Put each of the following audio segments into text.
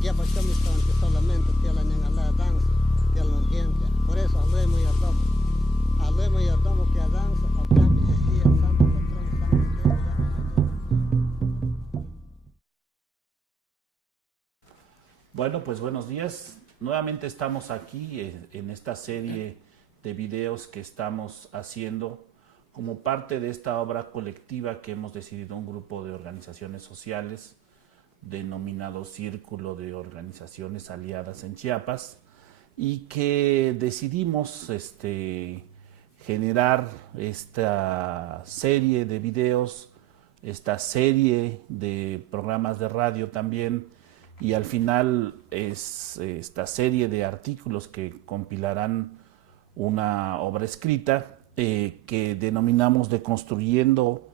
ya pues que solamente tiene la danza, tiene la gente. Por eso hablemos y hablamos que a danza, al cambio que aquí en Santo Patrón, Bueno, pues buenos días. Nuevamente estamos aquí en esta serie de videos que estamos haciendo como parte de esta obra colectiva que hemos decidido un grupo de organizaciones sociales denominado Círculo de Organizaciones Aliadas en Chiapas, y que decidimos generar esta serie de videos, esta serie de programas de radio también, y al final es esta serie de artículos que compilarán una obra escrita que denominamos Deconstruyendo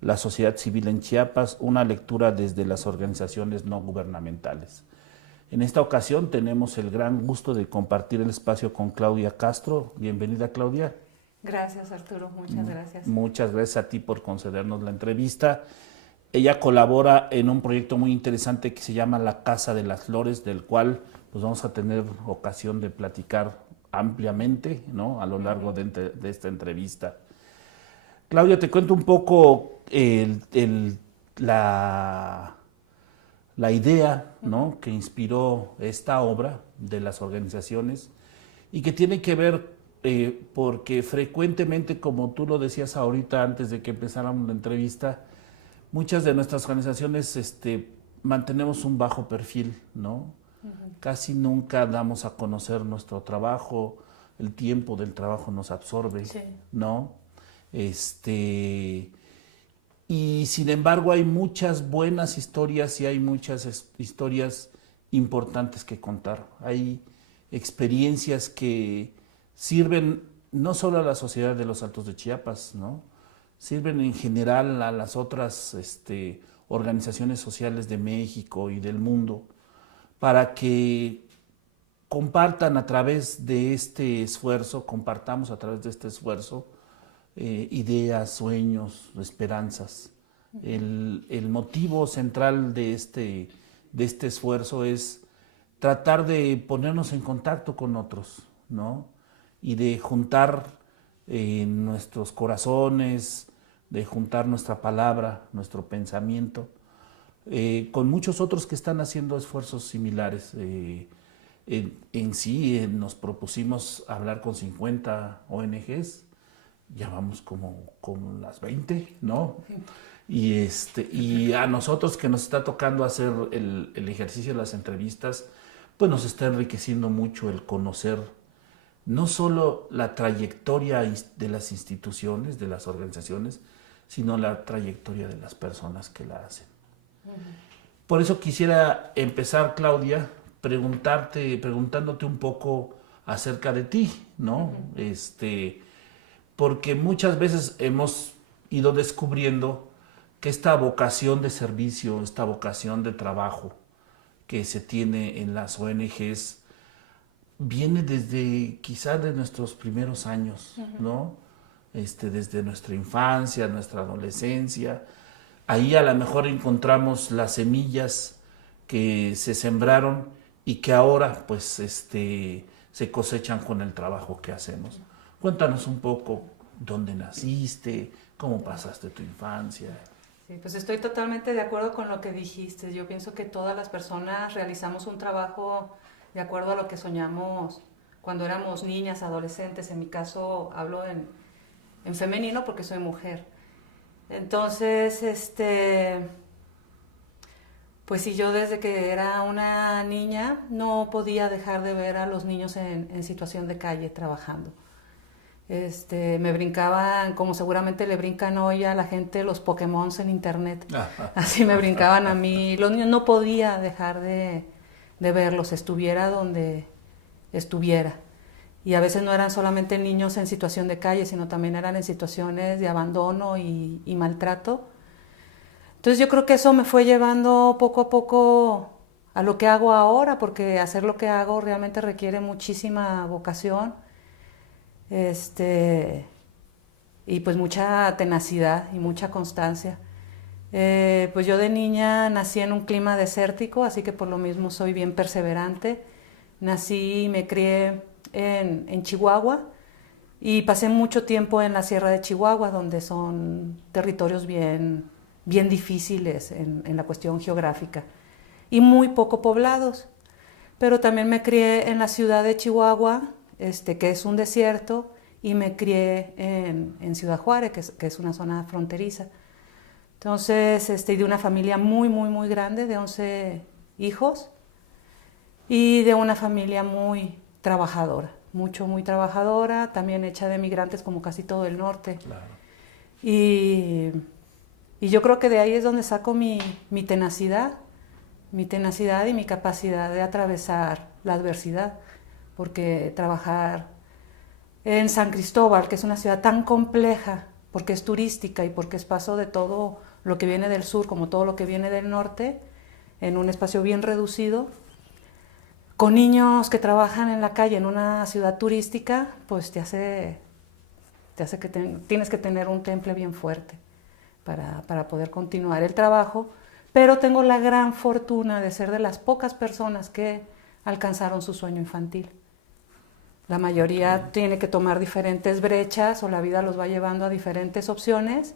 la sociedad civil en Chiapas, una lectura desde las organizaciones no gubernamentales. En esta ocasión tenemos el gran gusto de compartir el espacio con Claudia Castro. Bienvenida, Claudia. Gracias, Arturo, muchas gracias. Muchas gracias a ti por concedernos la entrevista. Ella colabora en un proyecto muy interesante que se llama La Casa de las Flores, del cual pues vamos a tener ocasión de platicar ampliamente, ¿no?, a lo largo de esta entrevista. Claudia, te cuento un poco la idea, ¿no?, que inspiró esta obra de las organizaciones y que tiene que ver porque frecuentemente, como tú lo decías ahorita antes de que empezáramos la entrevista, muchas de nuestras organizaciones mantenemos un bajo perfil, ¿no? Casi nunca damos a conocer nuestro trabajo, el tiempo del trabajo nos absorbe, sí, ¿no? Y sin embargo hay muchas buenas historias y hay muchas historias importantes que contar. Hay experiencias que sirven no solo a la sociedad de los Altos de Chiapas, ¿no?, sirven en general a las otras organizaciones sociales de México y del mundo, para que compartan a través de este esfuerzo, compartamos a través de este esfuerzo ideas, sueños, esperanzas. El motivo central de este esfuerzo es tratar de ponernos en contacto con otros, ¿no?, y de juntar nuestros corazones, de juntar nuestra palabra, nuestro pensamiento, con muchos otros que están haciendo esfuerzos similares. En sí nos propusimos hablar con 50 ONGs, ya vamos como las 20, ¿no? Y a nosotros que nos está tocando hacer el ejercicio de las entrevistas, pues nos está enriqueciendo mucho el conocer no solo la trayectoria de las instituciones, de las organizaciones, sino la trayectoria de las personas que la hacen. Por eso quisiera empezar, Claudia, preguntándote un poco acerca de ti, ¿no? Porque muchas veces hemos ido descubriendo que esta vocación de servicio, esta vocación de trabajo que se tiene en las ONGs viene desde quizás de nuestros primeros años, ¿no? Desde nuestra infancia, nuestra adolescencia. Ahí a lo mejor encontramos las semillas que se sembraron y que ahora pues se cosechan con el trabajo que hacemos. Cuéntanos un poco dónde naciste, cómo pasaste tu infancia. Sí, pues estoy totalmente de acuerdo con lo que dijiste. Yo pienso que todas las personas realizamos un trabajo de acuerdo a lo que soñamos cuando éramos niñas, adolescentes. En mi caso hablo en femenino porque soy mujer. Entonces, pues sí, yo desde que era una niña no podía dejar de ver a los niños en situación de calle trabajando. Me brincaban, como seguramente le brincan hoy a la gente, los Pokémon en internet. Así me brincaban a mí. Los niños no podía dejar de verlos, estuviera donde estuviera. Y a veces no eran solamente niños en situación de calle, sino también eran en situaciones de abandono y maltrato. Entonces yo creo que eso me fue llevando poco a poco a lo que hago ahora, porque hacer lo que hago realmente requiere muchísima vocación, y pues mucha tenacidad y mucha constancia. Pues yo de niña nací en un clima desértico, así que por lo mismo soy bien perseverante. Nací y me crié en Chihuahua y pasé mucho tiempo en la Sierra de Chihuahua, donde son territorios bien difíciles en la cuestión geográfica y muy poco poblados. Pero también me crié en la ciudad de Chihuahua, que es un desierto, y me crié en Ciudad Juárez, que es una zona fronteriza. Entonces, de una familia muy grande, de 11 hijos, y de una familia muy trabajadora, muy trabajadora, también hecha de migrantes como casi todo el norte. Claro. Y yo creo que de ahí es donde saco mi tenacidad y mi capacidad de atravesar la adversidad, porque trabajar en San Cristóbal, que es una ciudad tan compleja, porque es turística y porque es paso de todo lo que viene del sur como todo lo que viene del norte, en un espacio bien reducido, con niños que trabajan en la calle en una ciudad turística, pues te hace que tienes que tener un temple bien fuerte para poder continuar el trabajo, pero tengo la gran fortuna de ser de las pocas personas que alcanzaron su sueño infantil. La mayoría tiene que tomar diferentes brechas o la vida los va llevando a diferentes opciones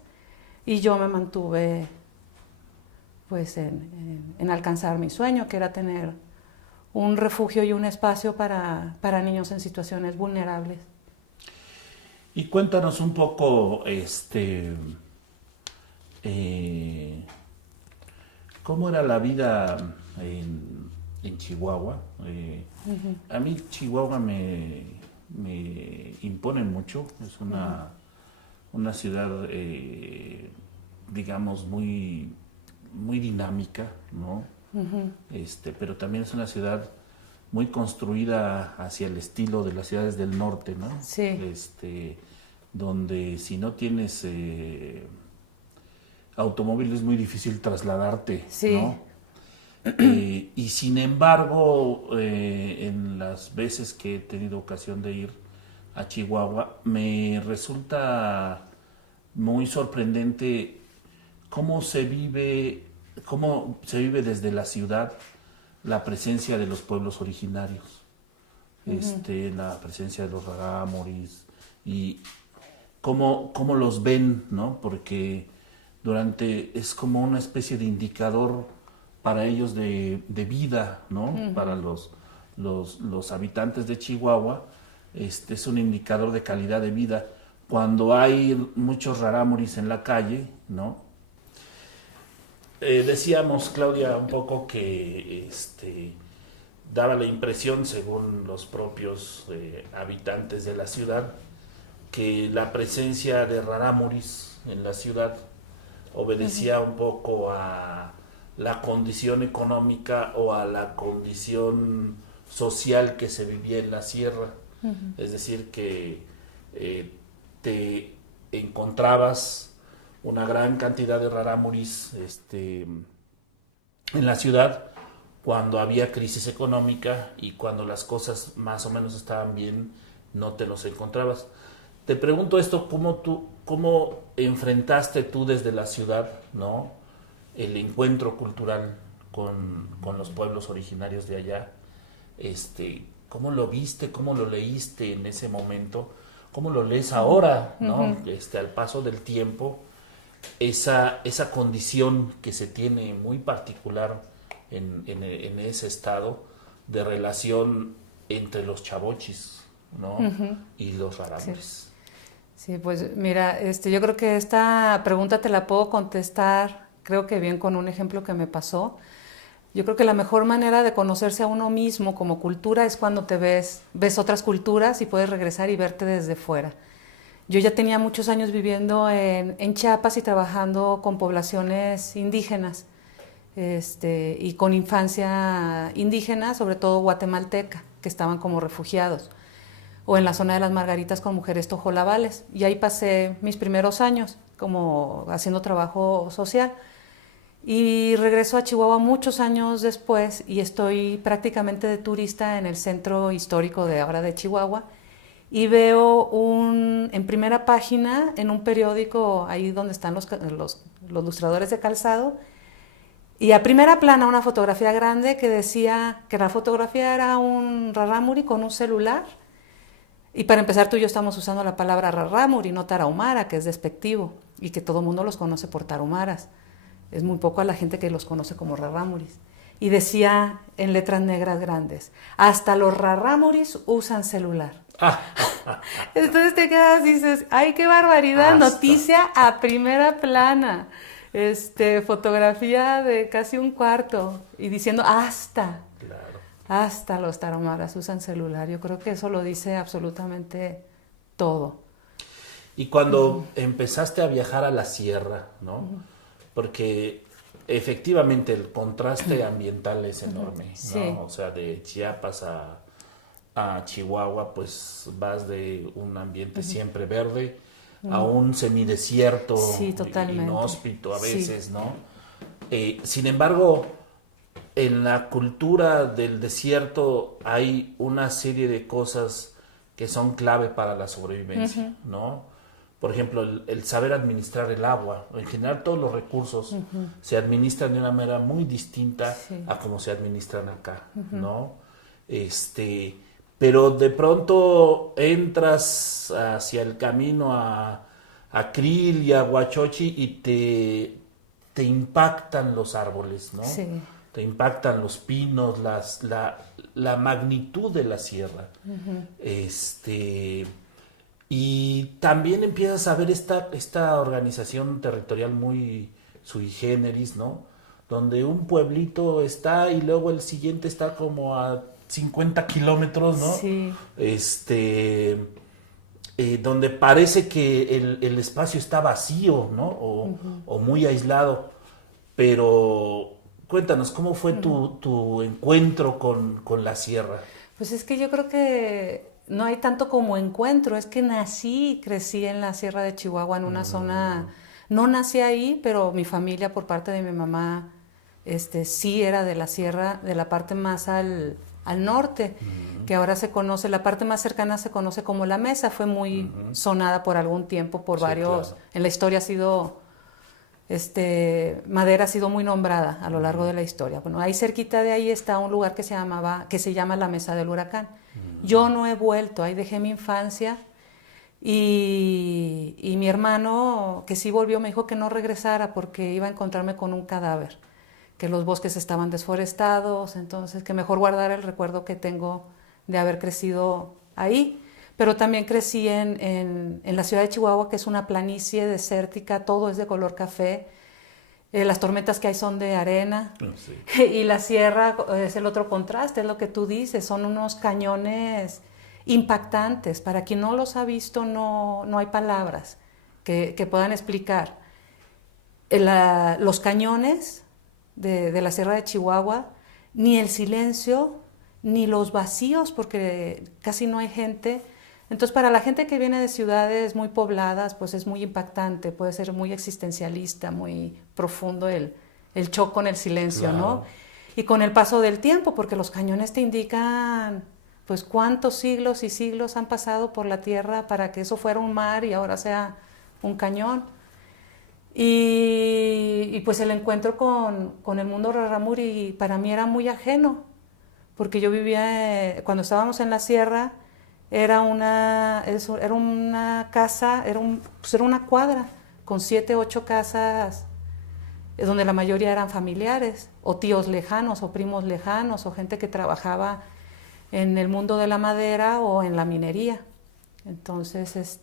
y yo me mantuve pues en alcanzar mi sueño, que era tener un refugio y un espacio para niños en situaciones vulnerables. Y cuéntanos un poco, ¿cómo era la vida en Chihuahua? A mí Chihuahua me impone mucho, es una ciudad, digamos, muy dinámica, ¿no? Pero también es una ciudad muy construida hacia el estilo de las ciudades del norte, ¿no? Sí. Donde si no tienes automóvil es muy difícil trasladarte, Sí. ¿no? Y sin embargo, en las veces que he tenido ocasión de ir a Chihuahua, me resulta muy sorprendente cómo se vive desde la ciudad la presencia de los pueblos originarios, la presencia de los rarámuris y cómo los ven, ¿no? Porque es como una especie de indicador para ellos de vida, ¿no? Para los habitantes de Chihuahua, es un indicador de calidad de vida. Cuando hay muchos rarámuris en la calle, ¿no? Decíamos, Claudia, un poco que daba la impresión, según los propios habitantes de la ciudad, que la presencia de rarámuris en la ciudad obedecía un poco a la condición económica o a la condición social que se vivía en la sierra. Es decir, que te encontrabas una gran cantidad de rarámuris en la ciudad cuando había crisis económica, y cuando las cosas más o menos estaban bien no te los encontrabas. Te pregunto esto, ¿cómo enfrentaste tú desde la ciudad, ¿no?, el encuentro cultural con los pueblos originarios de allá? ¿Cómo lo viste, cómo lo leíste en ese momento, cómo lo lees ahora, ¿no? Al paso del tiempo, esa condición que se tiene muy particular en ese estado de relación entre los chavochis, ¿no? Y los rarámuris. Sí, pues mira, yo creo que esta pregunta te la puedo contestar, creo que bien, con un ejemplo que me pasó. Yo creo que la mejor manera de conocerse a uno mismo como cultura es cuando te ves otras culturas y puedes regresar y verte desde fuera. Yo ya tenía muchos años viviendo en Chiapas y trabajando con poblaciones indígenas y con infancia indígena, sobre todo guatemalteca, que estaban como refugiados, o en la zona de las Margaritas con mujeres tojolabales. Y ahí pasé mis primeros años como haciendo trabajo social. Y regreso a Chihuahua muchos años después y estoy prácticamente de turista en el centro histórico de ahora de Chihuahua, y veo en primera página en un periódico, ahí donde están los lustradores de calzado. Y a primera plana una fotografía grande que decía que la fotografía era un rarámuri con un celular. Y para empezar, tú y yo estamos usando la palabra rarámuri, no tarahumara, que es despectivo y que todo el mundo los conoce por tarahumaras. Es muy poco a la gente que los conoce como rarámuris. Y decía en letras negras grandes, hasta los rarámuris usan celular. Entonces te quedas y dices, ¡ay, qué barbaridad! Hasta. Noticia a primera plana. Fotografía de casi un cuarto y diciendo hasta los tarahumaras usan celular. Yo creo que eso lo dice absolutamente todo. Y cuando empezaste a viajar a la sierra, ¿no? Porque efectivamente el contraste ambiental es enorme, ¿no? Sí. O sea, de Chiapas a Chihuahua, pues vas de un ambiente siempre verde a un semidesierto, Sí, totalmente. inhóspito a veces, Sí. ¿no? Sin embargo, en la cultura del desierto hay una serie de cosas que son clave para la sobrevivencia, ¿no? Por ejemplo, el saber administrar el agua. En general, todos los recursos se administran de una manera muy distinta a como se administran acá, ¿no? Pero de pronto entras hacia el camino a Krill y a Huachochi y te impactan los árboles, ¿no? Sí. Te impactan los pinos, la magnitud de la sierra. Y también empiezas a ver esta organización territorial muy sui generis, ¿no? Donde un pueblito está y luego el siguiente está como a 50 kilómetros, ¿no? Sí. Donde parece que el espacio está vacío, ¿no? O muy aislado. Pero cuéntanos, ¿cómo fue tu encuentro con la sierra? Pues es que yo creo que no hay tanto como encuentro, es que nací y crecí en la Sierra de Chihuahua, en una zona, no nací ahí, pero mi familia por parte de mi mamá sí era de la sierra, de la parte más al norte, que ahora se conoce, la parte más cercana se conoce como La Mesa, fue muy sonada por algún tiempo, por varios, claro. en la historia ha sido, Madera ha sido muy nombrada a lo largo de la historia. Bueno, ahí cerquita de ahí está un lugar que se llama La Mesa del Huracán. Yo no he vuelto, ahí dejé mi infancia y mi hermano, que sí volvió, me dijo que no regresara porque iba a encontrarme con un cadáver, que los bosques estaban desforestados, entonces que mejor guardar el recuerdo que tengo de haber crecido ahí. Pero también crecí en la ciudad de Chihuahua, que es una planicie desértica, todo es de color café. Las tormentas que hay son de arena. Sí. Y la sierra es el otro contraste, es lo que tú dices, son unos cañones impactantes. Para quien no los ha visto, no hay palabras que puedan explicar. Los cañones de la sierra de Chihuahua, ni el silencio, ni los vacíos, porque casi no hay gente. Entonces, para la gente que viene de ciudades muy pobladas, pues es muy impactante, puede ser muy existencialista, muy profundo el shock con el silencio, claro, ¿no? Y con el paso del tiempo, porque los cañones te indican, pues, cuántos siglos y siglos han pasado por la tierra para que eso fuera un mar y ahora sea un cañón. Y pues el encuentro con el mundo rarámuri para mí era muy ajeno, porque yo vivía, cuando estábamos en la sierra, era una casa, era una cuadra con 7, 8 casas, donde la mayoría eran familiares, o tíos lejanos, o primos lejanos, o gente que trabajaba en el mundo de la madera o en la minería. Entonces,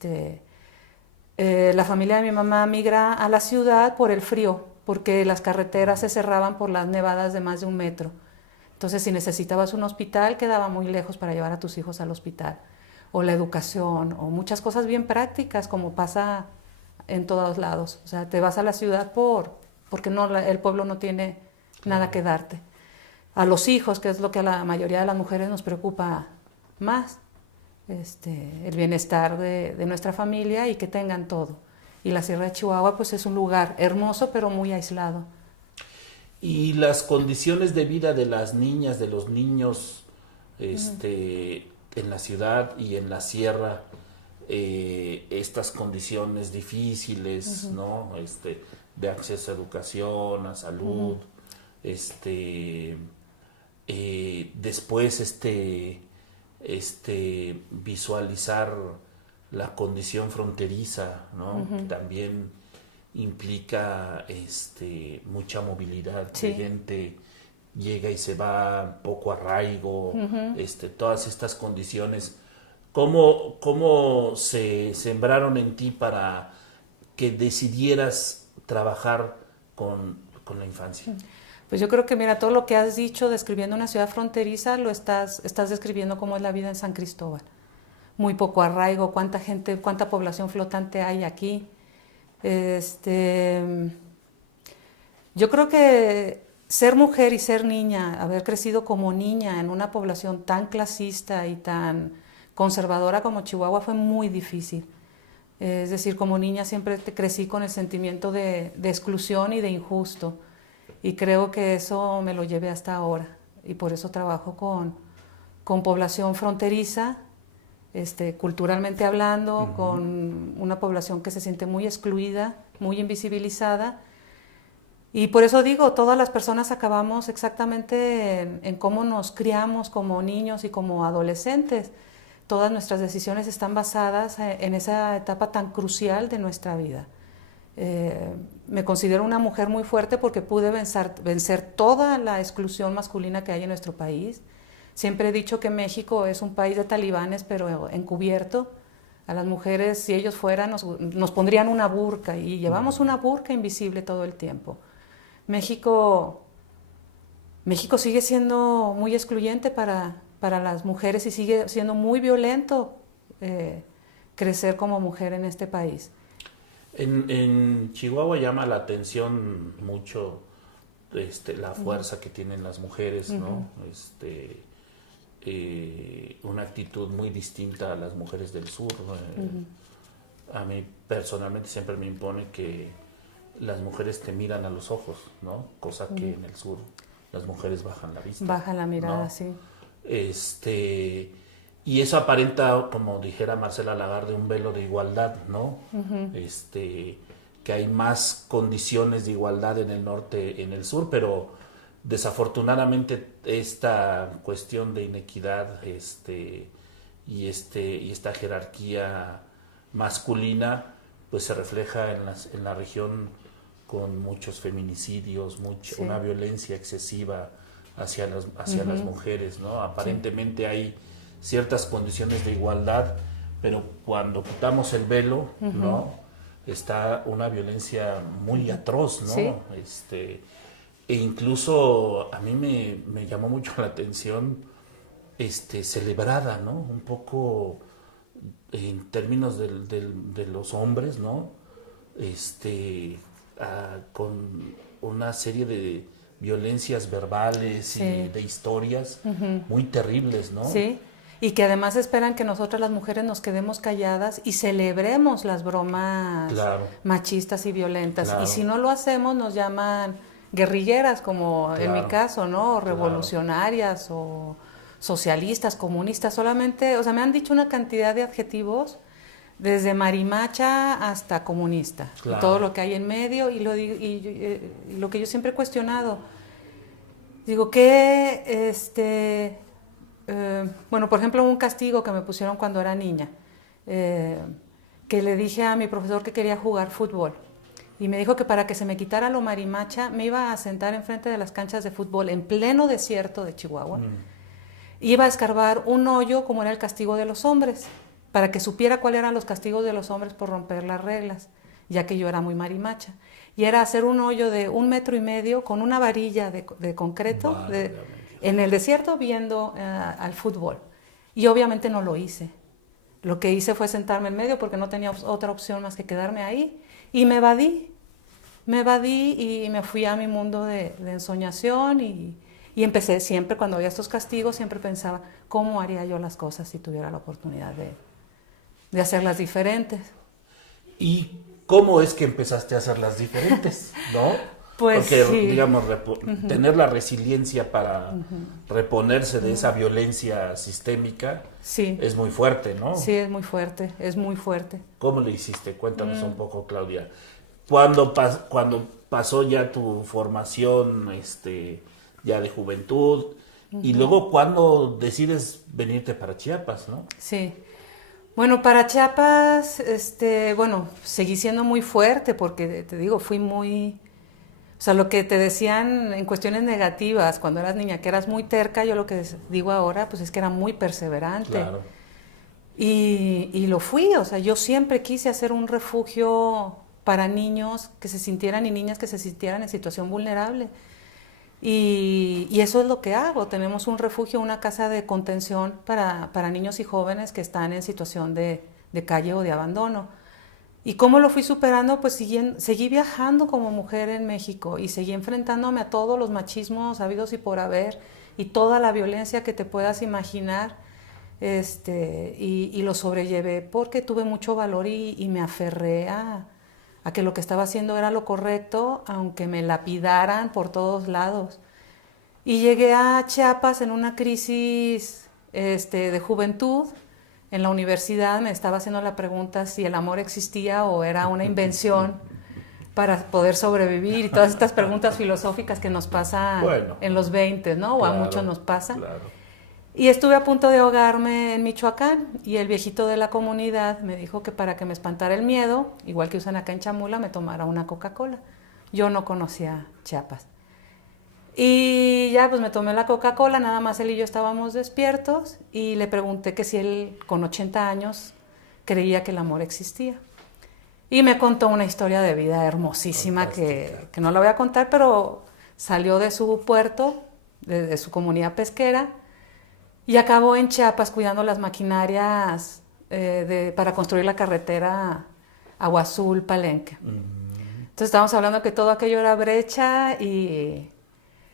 la familia de mi mamá migra a la ciudad por el frío, porque las carreteras se cerraban por las nevadas de más de 1 metro. Entonces, si necesitabas un hospital, quedaba muy lejos para llevar a tus hijos al hospital. O la educación, o muchas cosas bien prácticas, como pasa en todos lados. O sea, te vas a la ciudad porque el pueblo no tiene nada que darte. A los hijos, que es lo que a la mayoría de las mujeres nos preocupa más, el bienestar de nuestra familia y que tengan todo. Y la Sierra de Chihuahua, pues es un lugar hermoso, pero muy aislado. Y las condiciones de vida de las niñas, de los niños, en la ciudad y en la sierra, estas condiciones difíciles, ¿no? de acceso a educación, a salud, después visualizar la condición fronteriza, ¿no? Que también implica mucha movilidad de gente, llega y se va, poco arraigo, todas estas condiciones. ¿Cómo se sembraron en ti para que decidieras trabajar con la infancia? Pues yo creo que, mira, todo lo que has dicho describiendo una ciudad fronteriza lo estás describiendo como es la vida en San Cristóbal. Muy poco arraigo, cuánta gente, cuánta población flotante hay aquí. Yo creo que ser mujer y ser niña, haber crecido como niña en una población tan clasista y tan conservadora como Chihuahua fue muy difícil. Es decir, como niña siempre crecí con el sentimiento de exclusión y de injusto. Y creo que eso me lo llevé hasta ahora. Y por eso trabajo con población fronteriza, culturalmente hablando, con una población que se siente muy excluida, muy invisibilizada. Y por eso digo, todas las personas acabamos exactamente en cómo nos criamos como niños y como adolescentes. Todas nuestras decisiones están basadas en esa etapa tan crucial de nuestra vida. Me considero una mujer muy fuerte porque pude vencer toda la exclusión masculina que hay en nuestro país. Siempre he dicho que México es un país de talibanes, pero encubierto. A las mujeres, si ellos fueran, nos pondrían una burka y llevamos una burka invisible todo el tiempo. México sigue siendo muy excluyente para las mujeres y sigue siendo muy violento crecer como mujer en este país. En Chihuahua llama la atención mucho la fuerza que tienen las mujeres, ¿no? Una actitud muy distinta a las mujeres del sur. A mí personalmente siempre me impone que las mujeres te miran a los ojos, ¿no? Cosa que en el sur las mujeres bajan la vista. Bajan la mirada, ¿no? sí. Y eso aparenta, como dijera Marcela Lagarde, un velo de igualdad, ¿no? Que hay más condiciones de igualdad en el norte, en el sur, pero desafortunadamente esta cuestión de inequidad y esta jerarquía masculina pues se refleja en la región con muchos feminicidios, Sí. una violencia excesiva hacia las mujeres, ¿no? Aparentemente hay ciertas condiciones de igualdad, pero cuando quitamos el velo, ¿no? Está una violencia muy atroz, ¿no? Sí. E incluso a mí me llamó mucho la atención celebrada, ¿no? Un poco en términos de los hombres, ¿no? Con una serie de violencias verbales Sí. y de historias muy terribles, ¿no? Sí, y que además esperan que nosotras las mujeres nos quedemos calladas y celebremos las bromas Claro. machistas y violentas. Claro. Y si no lo hacemos nos llaman guerrilleras, como en mi Claro. caso, ¿no? O Claro. revolucionarias o socialistas, comunistas. Solamente, o sea, me han dicho una cantidad de adjetivos desde marimacha hasta comunista. Claro. Y todo lo que hay en medio y lo que yo siempre he cuestionado. Digo, ¿qué bueno, por ejemplo, un castigo que me pusieron cuando era niña, que le dije a mi profesor que quería jugar fútbol y me dijo que para que se me quitara lo marimacha me iba a sentar enfrente de las canchas de fútbol en pleno desierto de Chihuahua, iba a escarbar un hoyo como era el castigo de los hombres, para que supiera cuáles eran los castigos de los hombres por romper las reglas, ya que yo era muy marimacha. Y era hacer un hoyo de 1,5 metros con una varilla de concreto en el desierto viendo al fútbol. Y obviamente no lo hice. Lo que hice fue sentarme en medio porque no tenía otra opción más que quedarme ahí. Y me evadí y me fui a mi mundo de ensoñación y empecé siempre, cuando había estos castigos, siempre pensaba, ¿cómo haría yo las cosas si tuviera la oportunidad de hacerlas diferentes? ¿Y cómo es que empezaste a hacerlas diferentes, no? Pues porque, sí. digamos, tener la resiliencia para reponerse de esa violencia sistémica Sí. es muy fuerte, ¿no? Sí, es muy fuerte, es muy fuerte. ¿Cómo le hiciste? Cuéntanos un poco, Claudia. cuando pasó ya tu formación ya de juventud, y luego cuando decides venirte para Chiapas, ¿no? Sí. Bueno, para Chiapas, bueno, seguí siendo muy fuerte porque, te digo, fui muy... O sea, lo que te decían en cuestiones negativas cuando eras niña, que eras muy terca, yo lo que digo ahora, pues es que era muy perseverante. Claro. Y lo fui, o sea, yo siempre quise hacer un refugio para niños que se sintieran y niñas que se sintieran en situación vulnerable. Y eso es lo que hago. Tenemos un refugio, una casa de contención para niños y jóvenes que están en situación de calle o de abandono. ¿Y cómo lo fui superando? Pues seguí viajando como mujer en México y seguí enfrentándome a todos los machismos habidos y por haber y toda la violencia que te puedas imaginar. Y lo sobrellevé porque tuve mucho valor y me aferré a que lo que estaba haciendo era lo correcto, aunque me lapidaran por todos lados. Y llegué a Chiapas en una crisis de juventud. En la universidad me estaba haciendo la pregunta si el amor existía o era una invención para poder sobrevivir y todas estas preguntas filosóficas que nos pasan en los 20, ¿no? O a muchos nos pasa. Claro. Y estuve a punto de ahogarme en Michoacán y el viejito de la comunidad me dijo que para que me espantara el miedo, igual que usan acá en Chamula, me tomara una Coca-Cola. Yo no conocía Chiapas. Y ya pues me tomé la Coca-Cola, nada más él y yo estábamos despiertos y le pregunté que si él con 80 años creía que el amor existía. Y me contó una historia de vida hermosísima que no la voy a contar, pero salió de su puerto, de su comunidad pesquera, y acabó en Chiapas cuidando las maquinarias para construir la carretera Agua Azul-Palenque. Entonces estábamos hablando que todo aquello era brecha y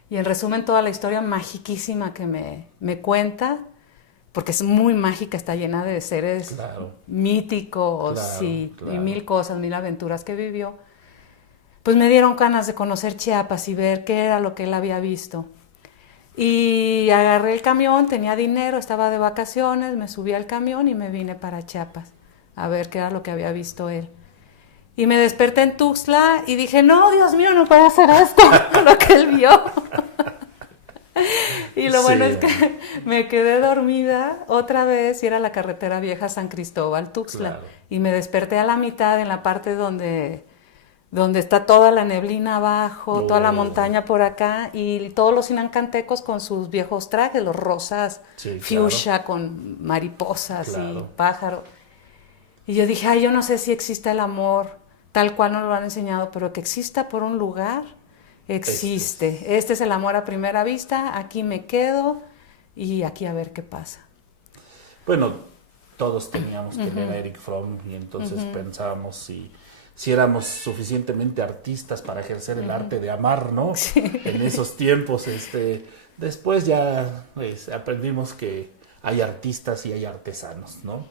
en resumen toda la historia magiquísima que me cuenta, porque es muy mágica, está llena de seres míticos y mil cosas, mil aventuras que vivió, pues me dieron ganas de conocer Chiapas y ver qué era lo que él había visto. Y agarré el camión, tenía dinero, estaba de vacaciones, me subí al camión y me vine para Chiapas a ver qué era lo que había visto él. Y me desperté en Tuxtla y dije, no, Dios mío, no puedo hacer esto, lo que él vio. Y lo bueno es que me quedé dormida otra vez y era la carretera vieja San Cristóbal, Tuxtla. Claro. Y me desperté a la mitad en la parte donde está toda la neblina abajo, toda la montaña por acá y todos los sinacantecos con sus viejos trajes, los rosas fuchsia con mariposas y pájaros. Y yo dije, yo no sé si existe el amor tal cual nos lo han enseñado, pero que exista por un lugar, existe. Este es el amor a primera vista, aquí me quedo y aquí a ver qué pasa. Bueno, todos teníamos que ver a Erich Fromm y entonces pensábamos si éramos suficientemente artistas para ejercer el arte de amar, ¿no? Sí. En esos tiempos, después ya aprendimos que hay artistas y hay artesanos, ¿no?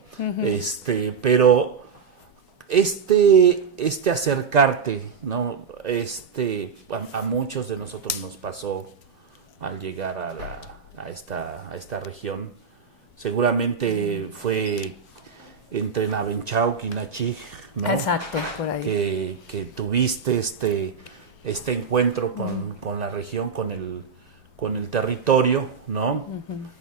Pero acercarte, ¿no? A muchos de nosotros nos pasó al llegar a esta región. Seguramente fue entre Navenchauc y Nachig, ¿no? Exacto, por ahí. Que tuviste este encuentro con la región, con el territorio, ¿no?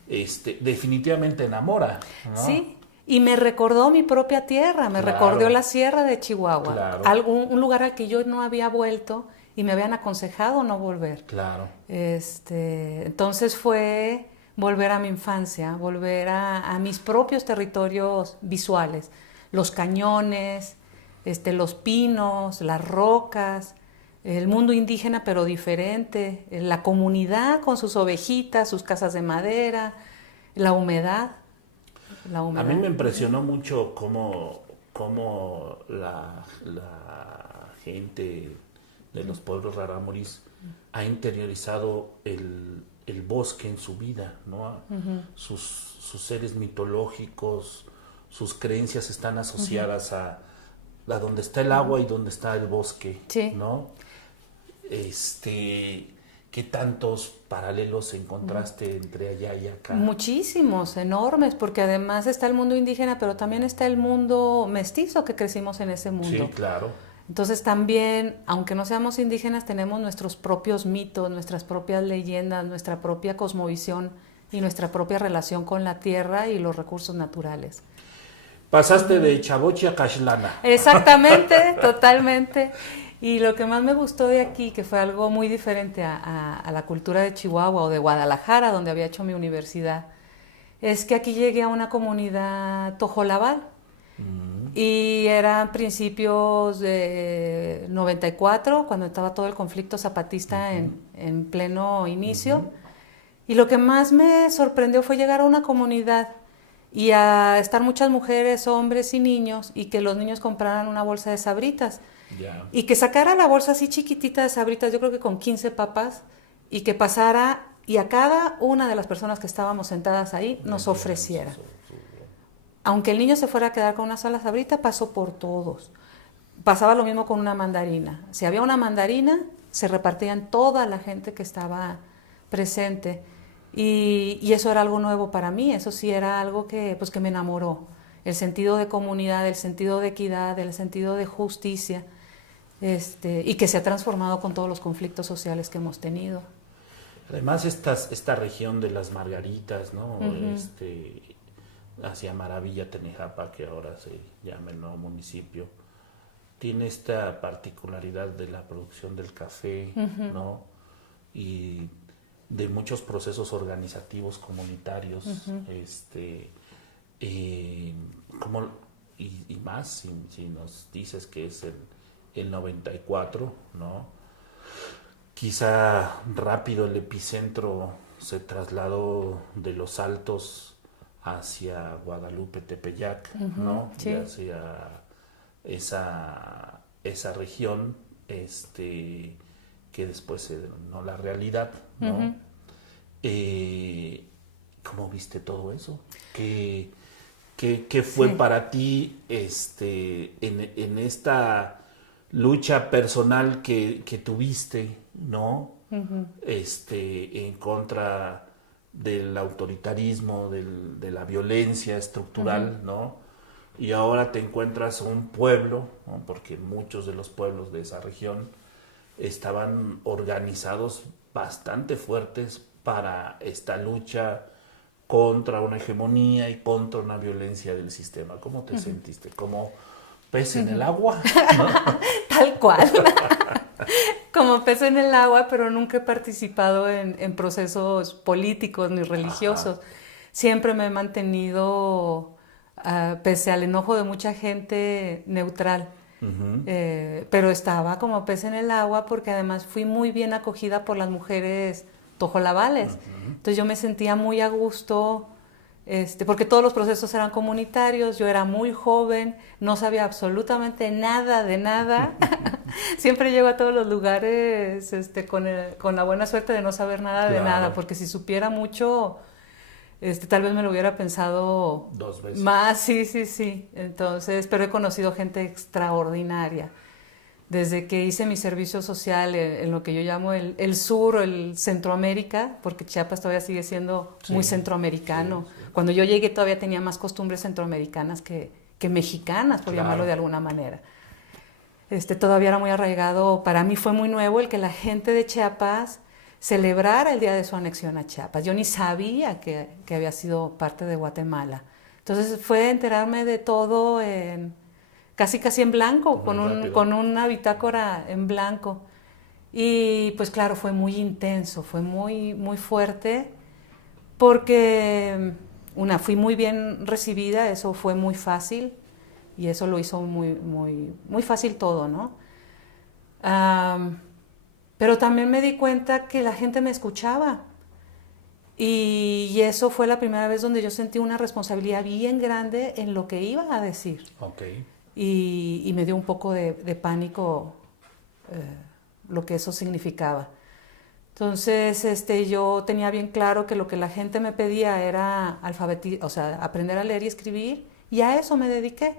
Definitivamente enamora, ¿no? Sí, y me recordó mi propia tierra, me recordó la sierra de Chihuahua, un lugar al que yo no había vuelto y me habían aconsejado no volver. Claro. Entonces fue volver a mi infancia, volver a mis propios territorios visuales, los cañones, los pinos, las rocas, el mundo indígena pero diferente, la comunidad con sus ovejitas, sus casas de madera, la humedad. A mí me impresionó mucho cómo la gente de los pueblos rarámuris ha interiorizado el bosque en su vida, ¿no? Sus seres mitológicos, sus creencias están asociadas a donde está el agua y donde está el bosque, ¿no? ¿Qué tantos paralelos encontraste entre allá y acá? Muchísimos, enormes, porque además está el mundo indígena, pero también está el mundo mestizo que crecimos en ese mundo. Sí, claro. Entonces también, aunque no seamos indígenas, tenemos nuestros propios mitos, nuestras propias leyendas, nuestra propia cosmovisión y nuestra propia relación con la tierra y los recursos naturales. Pasaste de Chavochi a Cashlana. Exactamente, totalmente. Y lo que más me gustó de aquí, que fue algo muy diferente a la cultura de Chihuahua o de Guadalajara, donde había hecho mi universidad, es que aquí llegué a una comunidad tojolabal. Y eran principios de 94, cuando estaba todo el conflicto zapatista en pleno inicio. Y lo que más me sorprendió fue llegar a una comunidad y a estar muchas mujeres, hombres y niños, y que los niños compraran una bolsa de Sabritas. Yeah. Y que sacara la bolsa así chiquitita de Sabritas, yo creo que con 15 papas, y que pasara y a cada una de las personas que estábamos sentadas ahí nos ofreciera. Aunque el niño se fuera a quedar con una sola Sabrita, pasó por todos. Pasaba lo mismo con una mandarina. Si había una mandarina, se repartían toda la gente que estaba presente. Y eso era algo nuevo para mí, eso sí era algo que me enamoró. El sentido de comunidad, el sentido de equidad, el sentido de justicia, y que se ha transformado con todos los conflictos sociales que hemos tenido. Además, esta región de las Margaritas, ¿no? Hacia Maravilla, Tenejapa, que ahora se llama el nuevo municipio, tiene esta particularidad de la producción del café, ¿no? Y de muchos procesos organizativos comunitarios, y más, si nos dices que es el 94, ¿no? Quizá rápido el epicentro se trasladó de los Altos hacia Guadalupe, Tepeyac, ¿no? Sí. Y hacia esa región, que después se denominó La Realidad, ¿no? ¿Cómo viste todo eso? ¿Qué fue para ti en esta lucha personal que tuviste, ¿no? En contra del autoritarismo, de la violencia estructural, ¿no? Y ahora te encuentras un pueblo, ¿no? Porque muchos de los pueblos de esa región estaban organizados bastante fuertes para esta lucha contra una hegemonía y contra una violencia del sistema. ¿Cómo te sentiste? ¿Como pez en el agua? ¿No? Tal cual. Como pez en el agua, pero nunca he participado en procesos políticos ni religiosos. Siempre me he mantenido, pese al enojo de mucha gente, neutral. Pero estaba como pez en el agua porque además fui muy bien acogida por las mujeres tojolabales. Entonces yo me sentía muy a gusto, porque todos los procesos eran comunitarios, yo era muy joven, no sabía absolutamente nada de nada. Siempre llego a todos los lugares con la buena suerte de no saber nada de nada, porque si supiera mucho, tal vez me lo hubiera pensado 2 veces. Más, sí. Entonces, pero he conocido gente extraordinaria. Desde que hice mi servicio social en lo que yo llamo el sur o el Centroamérica, porque Chiapas todavía sigue siendo muy centroamericano. Sí. Cuando yo llegué todavía tenía más costumbres centroamericanas que mexicanas, por llamarlo de alguna manera. Todavía era muy arraigado. Para mí fue muy nuevo el que la gente de Chiapas celebrara el día de su anexión a Chiapas. Yo ni sabía que había sido parte de Guatemala. Entonces fue enterarme de todo casi en blanco, con una bitácora en blanco. Y pues claro, fue muy intenso, fue muy, muy fuerte, porque fui muy bien recibida, eso fue muy fácil, y eso lo hizo muy, muy, muy fácil todo, ¿no? Pero también me di cuenta que la gente me escuchaba, y eso fue la primera vez donde yo sentí una responsabilidad bien grande en lo que iba a decir. Okay. Y me dio un poco de pánico lo que eso significaba. Entonces, yo tenía bien claro que lo que la gente me pedía era aprender a leer y escribir, y a eso me dediqué,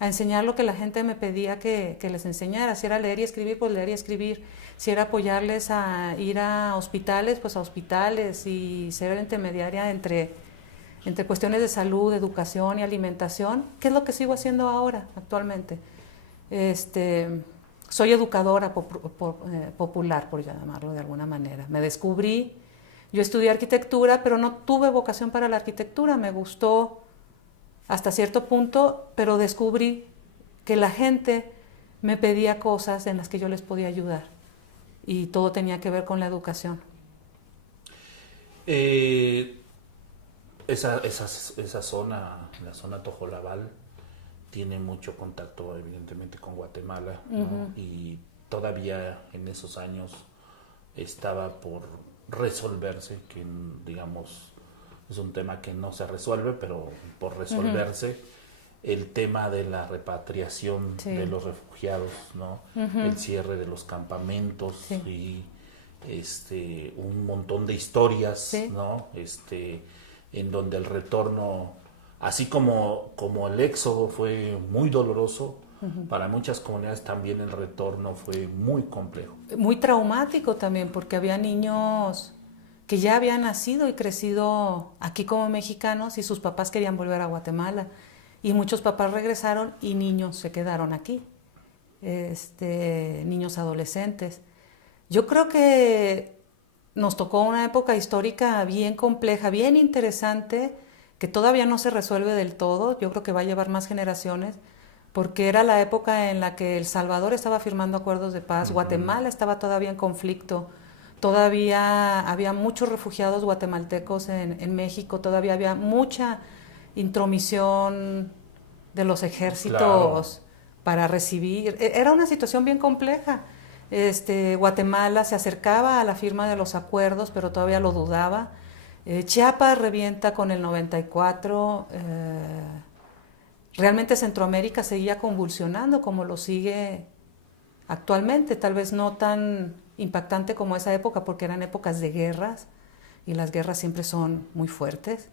a enseñar lo que la gente me pedía que les enseñara. Si era leer y escribir, pues leer y escribir. Si era apoyarles a ir a hospitales, pues a hospitales, y ser intermediaria entre cuestiones de salud, educación y alimentación, que es lo que sigo haciendo ahora, actualmente. soy educadora popular, por llamarlo de alguna manera. Me descubrí, yo estudié arquitectura, pero no tuve vocación para la arquitectura, me gustó hasta cierto punto, pero descubrí que la gente me pedía cosas en las que yo les podía ayudar y todo tenía que ver con la educación. Esa zona, la zona Tojolabal, tiene mucho contacto evidentemente con Guatemala, ¿no? Y todavía en esos años estaba por resolverse, que digamos es un tema que no se resuelve, pero por resolverse, el tema de la repatriación de los refugiados, ¿no? El cierre de los campamentos y un montón de historias, ¿no? En donde el retorno, así como el éxodo fue muy doloroso, para muchas comunidades también el retorno fue muy complejo. Muy traumático también, porque había niños que ya habían nacido y crecido aquí como mexicanos y sus papás querían volver a Guatemala. Y muchos papás regresaron y niños se quedaron aquí, niños adolescentes. Yo creo que nos tocó una época histórica bien compleja, bien interesante, que todavía no se resuelve del todo. Yo creo que va a llevar más generaciones, porque era la época en la que El Salvador estaba firmando acuerdos de paz, Guatemala estaba todavía en conflicto, todavía había muchos refugiados guatemaltecos en México, todavía había mucha intromisión de los ejércitos para recibir. Era una situación bien compleja. Guatemala se acercaba a la firma de los acuerdos, pero todavía lo dudaba. Chiapas revienta con el 94. Realmente Centroamérica seguía convulsionando como lo sigue actualmente, tal vez no tan impactante como esa época, porque eran épocas de guerras y las guerras siempre son muy fuertes.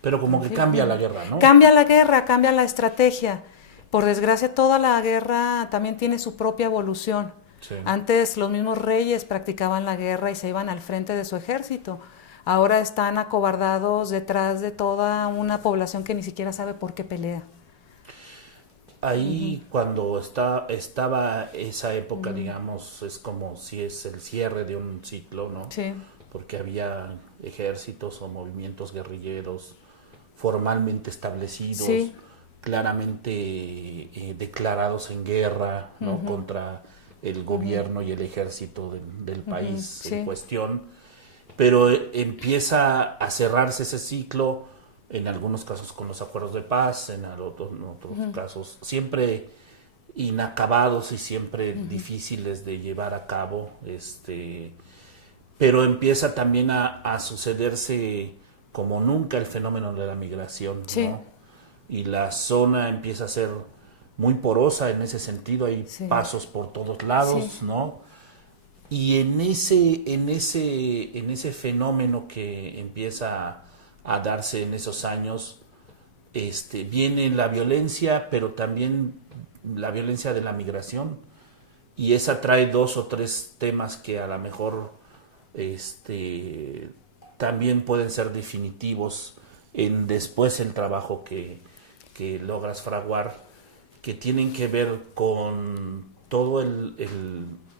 Pero como que cambia la guerra, ¿no? Cambia la guerra, cambia la estrategia. Por desgracia, toda la guerra también tiene su propia evolución. Sí. Antes los mismos reyes practicaban la guerra y se iban al frente de su ejército. Ahora están acobardados detrás de toda una población que ni siquiera sabe por qué pelea. Ahí cuando estaba esa época, digamos, es como si es el cierre de un ciclo, ¿no? Sí. Porque había ejércitos o movimientos guerrilleros formalmente establecidos, sí, claramente declarados en guerra, ¿no? Contra el gobierno y el ejército del país sí, en cuestión. Pero empieza a cerrarse ese ciclo, en algunos casos con los acuerdos de paz, en otros casos siempre inacabados y siempre difíciles de llevar a cabo, pero empieza también a sucederse como nunca el fenómeno de la migración, sí, ¿no? Y la zona empieza a ser muy porosa en ese sentido, hay sí, pasos por todos lados, sí, ¿no? Y en ese fenómeno que empieza a darse en esos años, viene la violencia, pero también la violencia de la migración, y esa trae 2 o 3 temas que a lo mejor también pueden ser definitivos en después el trabajo que logras fraguar, que tienen que ver con todo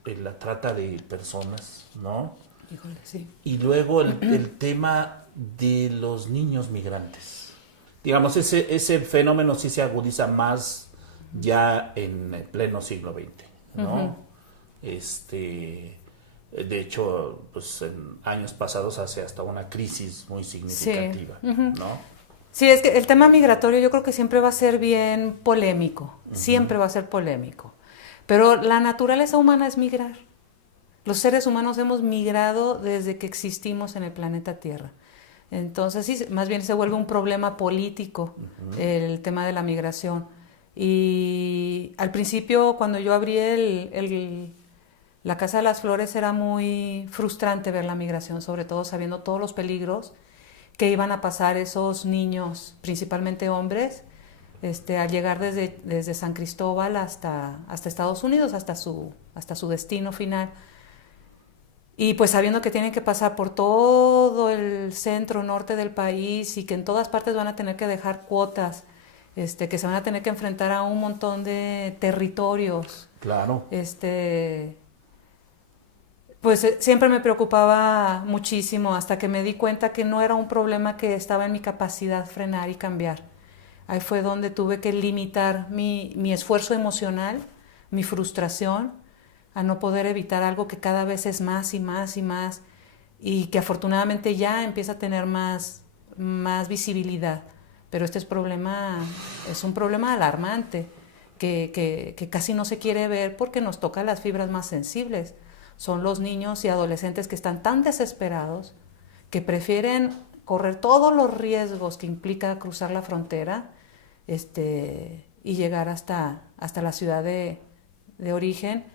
la trata de personas, ¿no? Híjole, sí. Y luego el tema de los niños migrantes. Digamos, ese fenómeno sí se agudiza más ya en el pleno siglo XX, ¿no? De hecho, pues en años pasados hace hasta una crisis muy significativa, sí, ¿no? Sí, es que el tema migratorio yo creo que siempre va a ser bien polémico, siempre va a ser polémico. Pero la naturaleza humana es migrar. Los seres humanos hemos migrado desde que existimos en el planeta Tierra. Entonces, sí, más bien se vuelve un problema político el tema de la migración. Y al principio, cuando yo abrí la Casa de las Flores, era muy frustrante ver la migración, sobre todo sabiendo todos los peligros que iban a pasar esos niños, principalmente hombres, al llegar desde San Cristóbal hasta Estados Unidos, hasta su destino final. Y pues sabiendo que tienen que pasar por todo el centro norte del país y que en todas partes van a tener que dejar cuotas que se van a tener que enfrentar a un montón de territorios. Claro. Pues siempre me preocupaba muchísimo hasta que me di cuenta que no era un problema que estaba en mi capacidad frenar y cambiar. Ahí fue donde tuve que limitar mi esfuerzo emocional, mi frustración, a no poder evitar algo que cada vez es más y más y más, y que afortunadamente ya empieza a tener más visibilidad. Pero este es un problema alarmante que casi no se quiere ver porque nos toca las fibras más sensibles. Son los niños y adolescentes que están tan desesperados que prefieren correr todos los riesgos que implica cruzar la frontera y llegar hasta la ciudad de origen.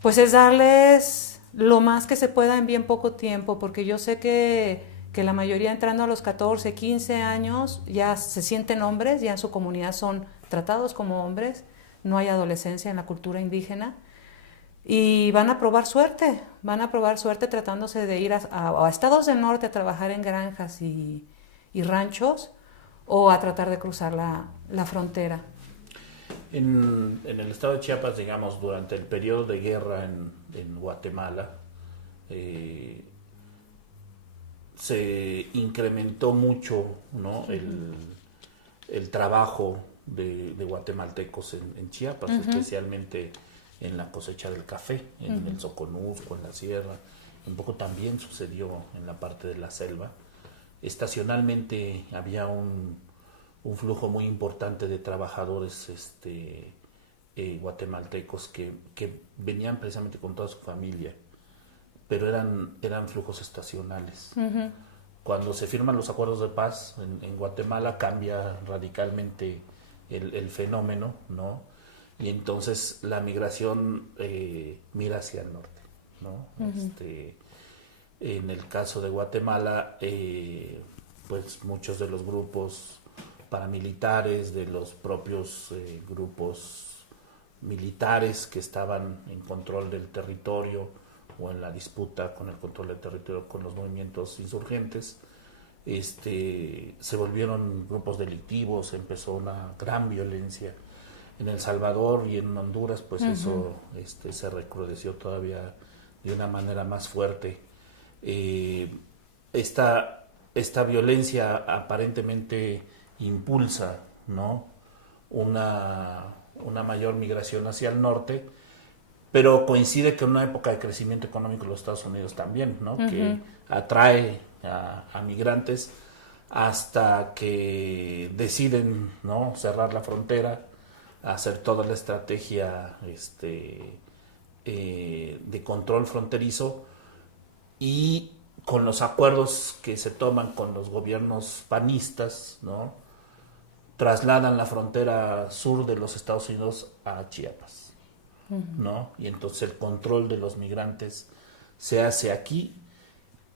Pues es darles lo más que se pueda en bien poco tiempo, porque yo sé que la mayoría entrando a los 14, 15 años ya se sienten hombres, ya en su comunidad son tratados como hombres, no hay adolescencia en la cultura indígena, y van a probar suerte tratándose de ir a estados del norte a trabajar en granjas y ranchos, o a tratar de cruzar la frontera. En el estado de Chiapas, digamos, durante el periodo de guerra en Guatemala, se incrementó mucho, ¿no? el trabajo de guatemaltecos en Chiapas, especialmente en la cosecha del café, en el Soconusco, en la sierra. Un poco también sucedió en la parte de la selva. Estacionalmente había un flujo muy importante de trabajadores guatemaltecos que venían precisamente con toda su familia, pero eran flujos estacionales. Cuando se firman los acuerdos de paz en Guatemala cambia radicalmente el fenómeno, ¿no? Y entonces la migración mira hacia el norte, ¿no? En el caso de Guatemala, pues muchos de los grupos paramilitares, de los propios grupos militares que estaban en control del territorio o en la disputa con el control del territorio con los movimientos insurgentes, se volvieron grupos delictivos, empezó una gran violencia. En El Salvador y en Honduras, pues eso se recrudeció todavía de una manera más fuerte. Esta violencia aparentemente impulsa, ¿no? una mayor migración hacia el norte, pero coincide con una época de crecimiento económico de los Estados Unidos también, ¿no? Que atrae a migrantes hasta que deciden, ¿no?, cerrar la frontera, hacer toda la estrategia de control fronterizo, y con los acuerdos que se toman con los gobiernos panistas, ¿no?, trasladan la frontera sur de los Estados Unidos a Chiapas, ¿no? Y entonces el control de los migrantes se hace aquí,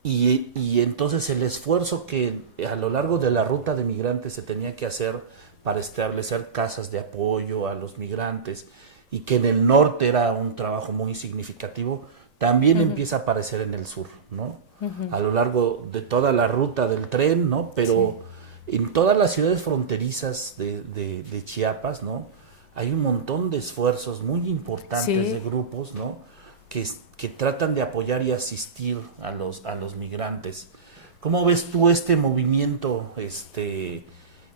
y entonces el esfuerzo que a lo largo de la ruta de migrantes se tenía que hacer para establecer casas de apoyo a los migrantes, y que en el norte era un trabajo muy significativo, también empieza a aparecer en el sur, ¿no? A lo largo de toda la ruta del tren, ¿no? Pero en todas las ciudades fronterizas de Chiapas, ¿no?, hay un montón de esfuerzos muy importantes de grupos, ¿no?, que tratan de apoyar y asistir a los migrantes. ¿Cómo ves tú este movimiento,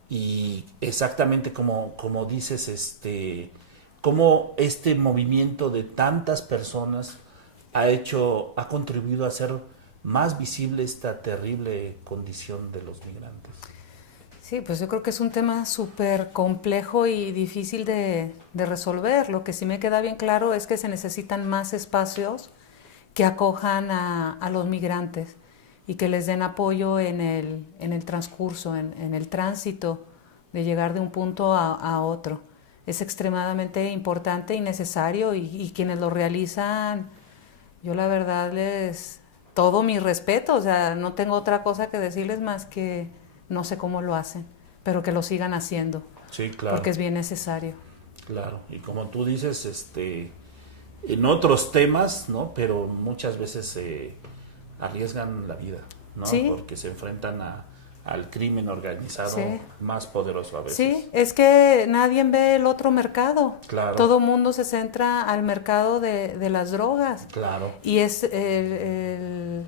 y exactamente como dices, cómo este movimiento de tantas personas ha contribuido a hacer más visible esta terrible condición de los migrantes? Sí, pues yo creo que es un tema súper complejo y difícil de resolver. Lo que sí me queda bien claro es que se necesitan más espacios que acojan a los migrantes y que les den apoyo en el transcurso, en el tránsito de llegar de un punto a otro. Es extremadamente importante y necesario, y quienes lo realizan, yo la verdad todo mi respeto, o sea, no tengo otra cosa que decirles más que no sé cómo lo hacen, pero que lo sigan haciendo. Sí, claro. Porque es bien necesario. Claro, y como tú dices, en otros temas, ¿no?, pero muchas veces arriesgan la vida, ¿no? Sí. Porque se enfrentan a al crimen organizado Sí. más poderoso a veces. Sí, es que nadie ve el otro mercado. Claro. Todo mundo se centra al mercado de las drogas. Claro. Y es el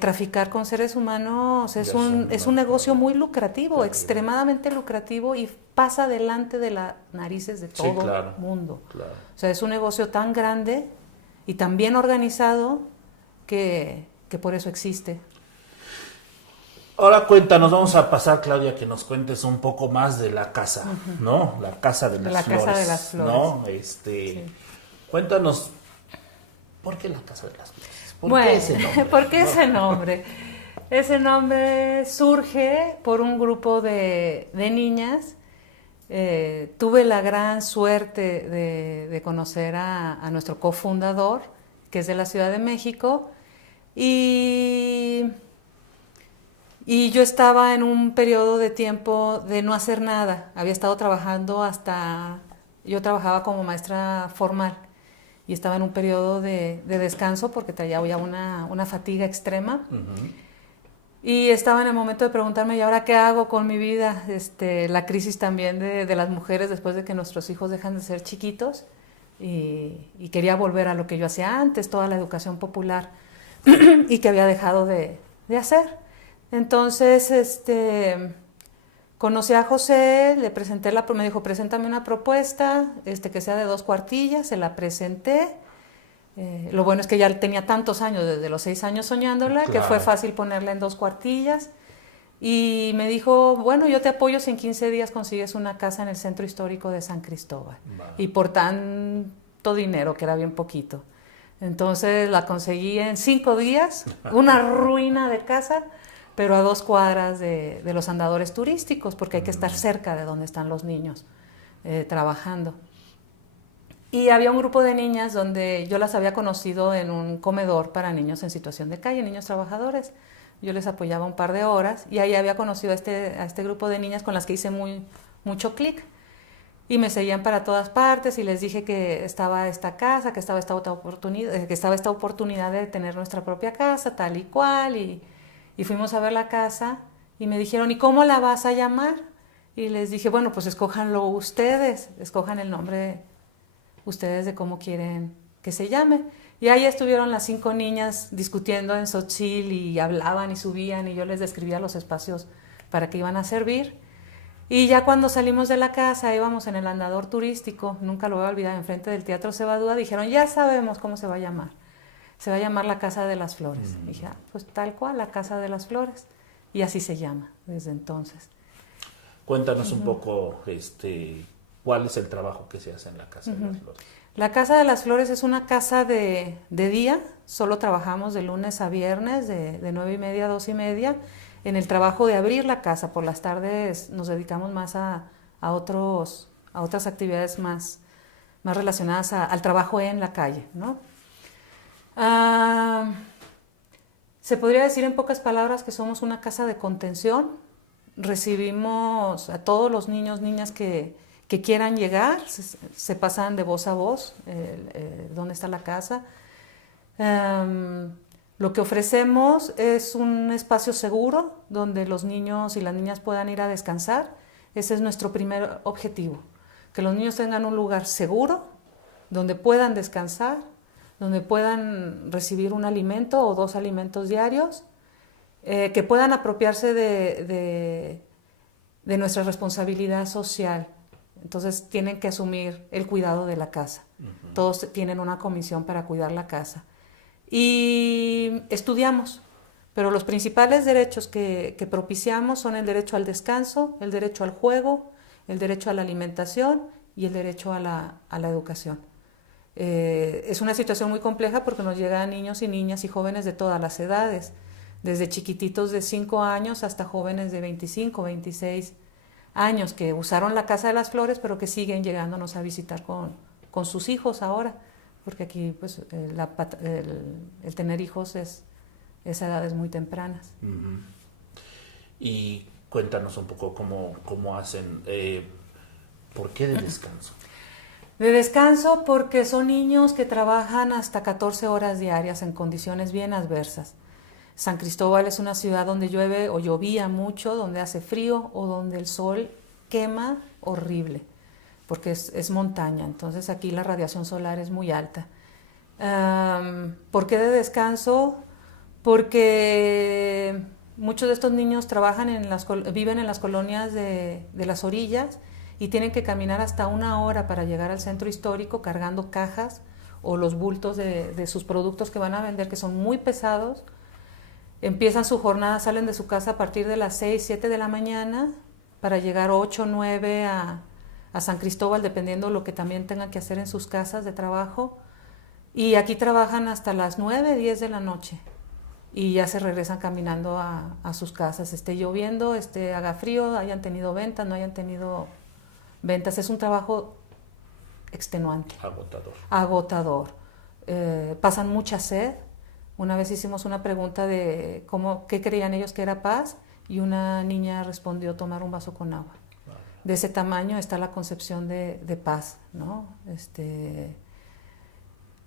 traficar con seres humanos es un negocio muy lucrativo, Terrible. extremadamente lucrativo, y pasa delante de las narices de todo claro. el mundo. Claro. O sea, es un negocio tan grande y tan bien organizado que por eso existe. Ahora cuéntanos, vamos a pasar, Claudia, que nos cuentes un poco más de la casa, ¿no? La Casa de las Flores. La Casa de las Flores. ¿No? Sí. Cuéntanos, ¿por qué la Casa de las Flores? Bueno, ¿Qué ese nombre? ¿por qué ese nombre? Ese nombre surge por un grupo de niñas. Tuve la gran suerte de conocer a nuestro cofundador, que es de la Ciudad de México, y yo estaba en un periodo de tiempo de no hacer nada. Había estado trabajando yo trabajaba como maestra formal y estaba en un periodo de descanso porque traía ya una fatiga extrema. Uh-huh. Y estaba en el momento de preguntarme, ¿y ahora qué hago con mi vida? La crisis también de las mujeres después de que nuestros hijos dejan de ser chiquitos. Y quería volver a lo que yo hacía antes, toda la educación popular, y que había dejado de hacer. Entonces, conocí a José, le presenté me dijo, preséntame una propuesta, que sea de 2 cuartillas, se la presenté. Lo bueno es que ya tenía tantos años, desde los 6 años soñándola, Claro. que fue fácil ponerla en 2 cuartillas. Y me dijo, bueno, yo te apoyo si en 15 días consigues una casa en el centro histórico de San Cristóbal. Vale. Y por tanto dinero, que era bien poquito. Entonces la conseguí en 5 días, una ruina de casa, pero a 2 cuadras de los andadores turísticos, porque hay que estar cerca de donde están los niños trabajando. Y había un grupo de niñas donde yo las había conocido en un comedor para niños en situación de calle, niños trabajadores. Yo les apoyaba un par de horas y ahí había conocido a este grupo de niñas con las que hice mucho clic. Y me seguían para todas partes y les dije que estaba esta casa, que estaba esta oportunidad de tener nuestra propia casa, tal y cual. Y fuimos a ver la casa y me dijeron, ¿y cómo la vas a llamar? Y les dije, bueno, pues escójanlo ustedes, escojan el nombre ustedes de cómo quieren que se llame. Y ahí estuvieron las 5 niñas discutiendo en Xochil y hablaban y subían y yo les describía los espacios para que iban a servir. Y ya cuando salimos de la casa, íbamos en el andador turístico, nunca lo voy a olvidar, enfrente del Teatro Cebadúa, dijeron, ya sabemos cómo se va a llamar. Se va a llamar la Casa de las Flores. Y dije, pues tal cual, la Casa de las Flores. Y así se llama desde entonces. Cuéntanos un poco, ¿cuál es el trabajo que se hace en la Casa de las Flores? La Casa de las Flores es una casa de día, solo trabajamos de lunes a viernes, de 9:30 a 2:30, en el trabajo de abrir la casa. Por las tardes nos dedicamos más a otras actividades más relacionadas al trabajo en la calle, ¿no? Se podría decir en pocas palabras que somos una casa de contención. Recibimos a todos los niños, niñas que quieran llegar, se pasan de voz a voz, dónde está la casa. Lo que ofrecemos es un espacio seguro donde los niños y las niñas puedan ir a descansar. Ese es nuestro primer objetivo, que los niños tengan un lugar seguro donde puedan descansar, donde puedan recibir un alimento o 2 alimentos diarios, que puedan apropiarse de nuestra responsabilidad social. Entonces tienen que asumir el cuidado de la casa. Uh-huh. Todos tienen una comisión para cuidar la casa. Y estudiamos, pero los principales derechos que propiciamos son el derecho al descanso, el derecho al juego, el derecho a la alimentación y el derecho a la educación. Es una situación muy compleja porque nos llegan niños y niñas y jóvenes de todas las edades, desde chiquititos de 5 años hasta jóvenes de 25, 26 años que usaron la Casa de las Flores, pero que siguen llegándonos a visitar con sus hijos ahora, porque aquí pues el tener hijos esa edad es muy tempranas. Uh-huh. Y cuéntanos un poco cómo hacen, ¿por qué de descanso? De descanso porque son niños que trabajan hasta 14 horas diarias en condiciones bien adversas. San Cristóbal es una ciudad donde llueve o llovía mucho, donde hace frío o donde el sol quema horrible, porque es montaña, entonces aquí la radiación solar es muy alta. ¿Por qué de descanso? Porque muchos de estos niños viven en las colonias de las orillas y tienen que caminar hasta 1 hora para llegar al centro histórico cargando cajas o los bultos de sus productos que van a vender, que son muy pesados. Empiezan su jornada, salen de su casa a partir de las 6, 7 de la mañana para llegar 8, 9 a San Cristóbal, dependiendo lo que también tengan que hacer en sus casas de trabajo. Y aquí trabajan hasta las 9, 10 de la noche y ya se regresan caminando a sus casas, esté lloviendo, haga frío, hayan tenido ventas, no hayan tenido ventas. Es un trabajo extenuante. Agotador. Pasan mucha sed. Una vez hicimos una pregunta de qué creían ellos que era paz y una niña respondió tomar un vaso con agua. De ese tamaño está la concepción de paz, ¿no?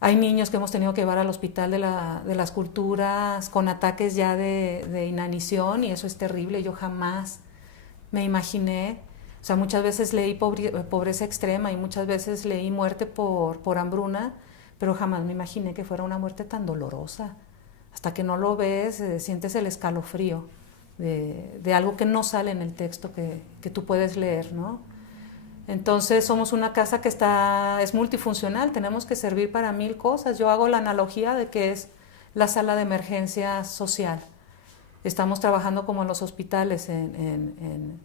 Hay niños que hemos tenido que llevar al hospital de las culturas con ataques ya de inanición y eso es terrible. Yo jamás me imaginé, o sea, muchas veces leí pobreza extrema y muchas veces leí muerte por hambruna, pero jamás me imaginé que fuera una muerte tan dolorosa. Hasta que no lo ves, sientes el escalofrío de algo que no sale en el texto que tú puedes leer, ¿no? Entonces somos una casa que es multifuncional, tenemos que servir para 1000 cosas. Yo hago la analogía de que es la sala de emergencia social. Estamos trabajando como en los hospitales, en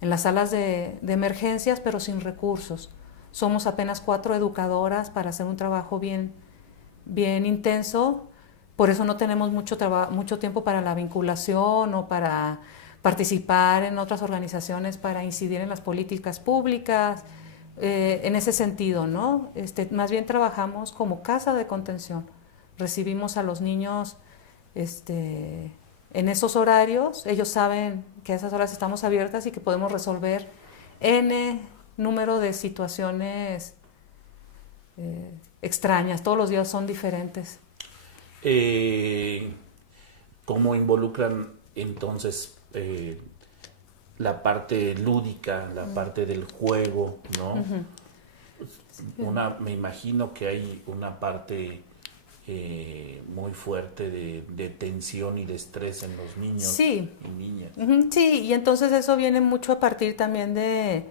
las salas de emergencias, pero sin recursos. Somos apenas 4 educadoras para hacer un trabajo bien intenso. Por eso no tenemos mucho tiempo para la vinculación o para participar en otras organizaciones para incidir en las políticas públicas, en ese sentido, ¿no? Más bien trabajamos como casa de contención. Recibimos a los niños en esos horarios. Ellos saben que a esas horas estamos abiertas y que podemos resolver N número de situaciones extrañas. Todos los días son diferentes. ¿Cómo involucran entonces la parte lúdica, la parte del juego, ¿no? Me imagino que hay una parte muy fuerte de tensión y de estrés en los niños y niñas. Sí, y entonces eso viene mucho a partir también de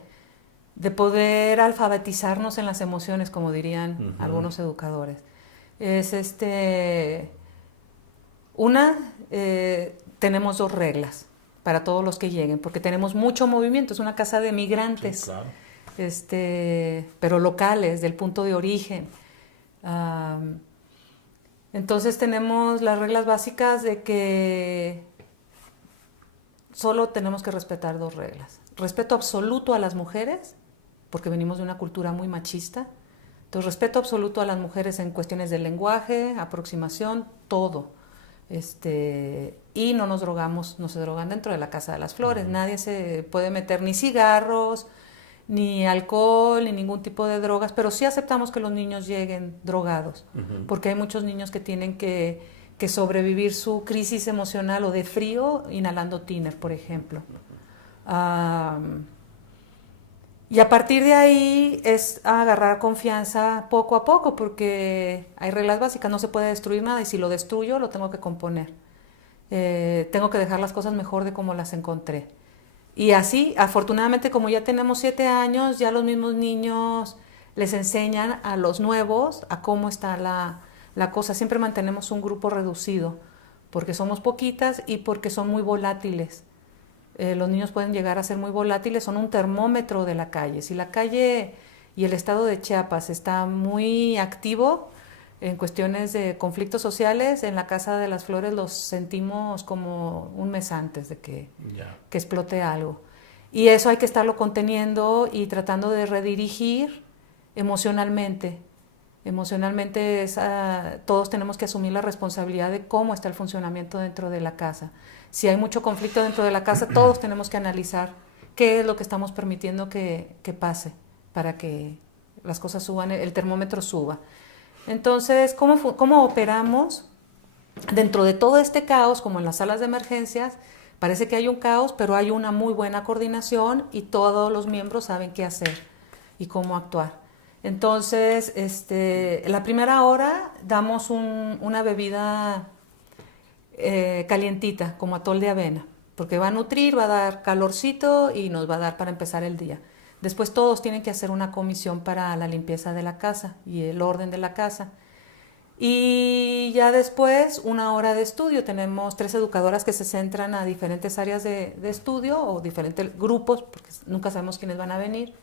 poder alfabetizarnos en las emociones, como dirían algunos educadores. Tenemos 2 reglas para todos los que lleguen, porque tenemos mucho movimiento, es una casa de migrantes, sí, claro. Pero locales, del punto de origen. Entonces tenemos las reglas básicas de que solo tenemos que respetar 2 reglas. Respeto absoluto a las mujeres, porque venimos de una cultura muy machista. Entonces, respeto absoluto a las mujeres en cuestiones de lenguaje, aproximación, todo. Y no nos drogamos, no se drogan dentro de la Casa de las Flores. Nadie se puede meter ni cigarros, ni alcohol, ni ningún tipo de drogas, pero sí aceptamos que los niños lleguen drogados, porque hay muchos niños que tienen que sobrevivir su crisis emocional o de frío inhalando tiner, por ejemplo. Y a partir de ahí es agarrar confianza poco a poco, porque hay reglas básicas, no se puede destruir nada y si lo destruyo lo tengo que componer. Tengo que dejar las cosas mejor de como las encontré. Y así, afortunadamente, como ya tenemos 7 años, ya los mismos niños les enseñan a los nuevos a cómo está la cosa. Siempre mantenemos un grupo reducido, porque somos poquitas y porque son muy volátiles. Los niños pueden llegar a ser muy volátiles, son un termómetro de la calle. Si la calle y el estado de Chiapas está muy activo en cuestiones de conflictos sociales, en la Casa de las Flores los sentimos como un mes antes de que explote algo. Y eso hay que estarlo conteniendo y tratando de redirigir emocionalmente. Emocionalmente todos tenemos que asumir la responsabilidad de cómo está el funcionamiento dentro de la casa. Si hay mucho conflicto dentro de la casa, todos tenemos que analizar qué es lo que estamos permitiendo que pase para que las cosas suban, el termómetro suba. Entonces, ¿cómo operamos? dentro de todo este caos, como en las salas de emergencias, parece que hay un caos, pero hay una muy buena coordinación y todos los miembros saben qué hacer y cómo actuar. Entonces, la primera hora damos una bebida calientita, como atol de avena, porque va a nutrir, va a dar calorcito y nos va a dar para empezar el día. Después todos tienen que hacer una comisión para la limpieza de la casa y el orden de la casa. Y ya después, una hora de estudio. Tenemos 3 educadoras que se centran a diferentes áreas de estudio o diferentes grupos, porque nunca sabemos quiénes van a venir.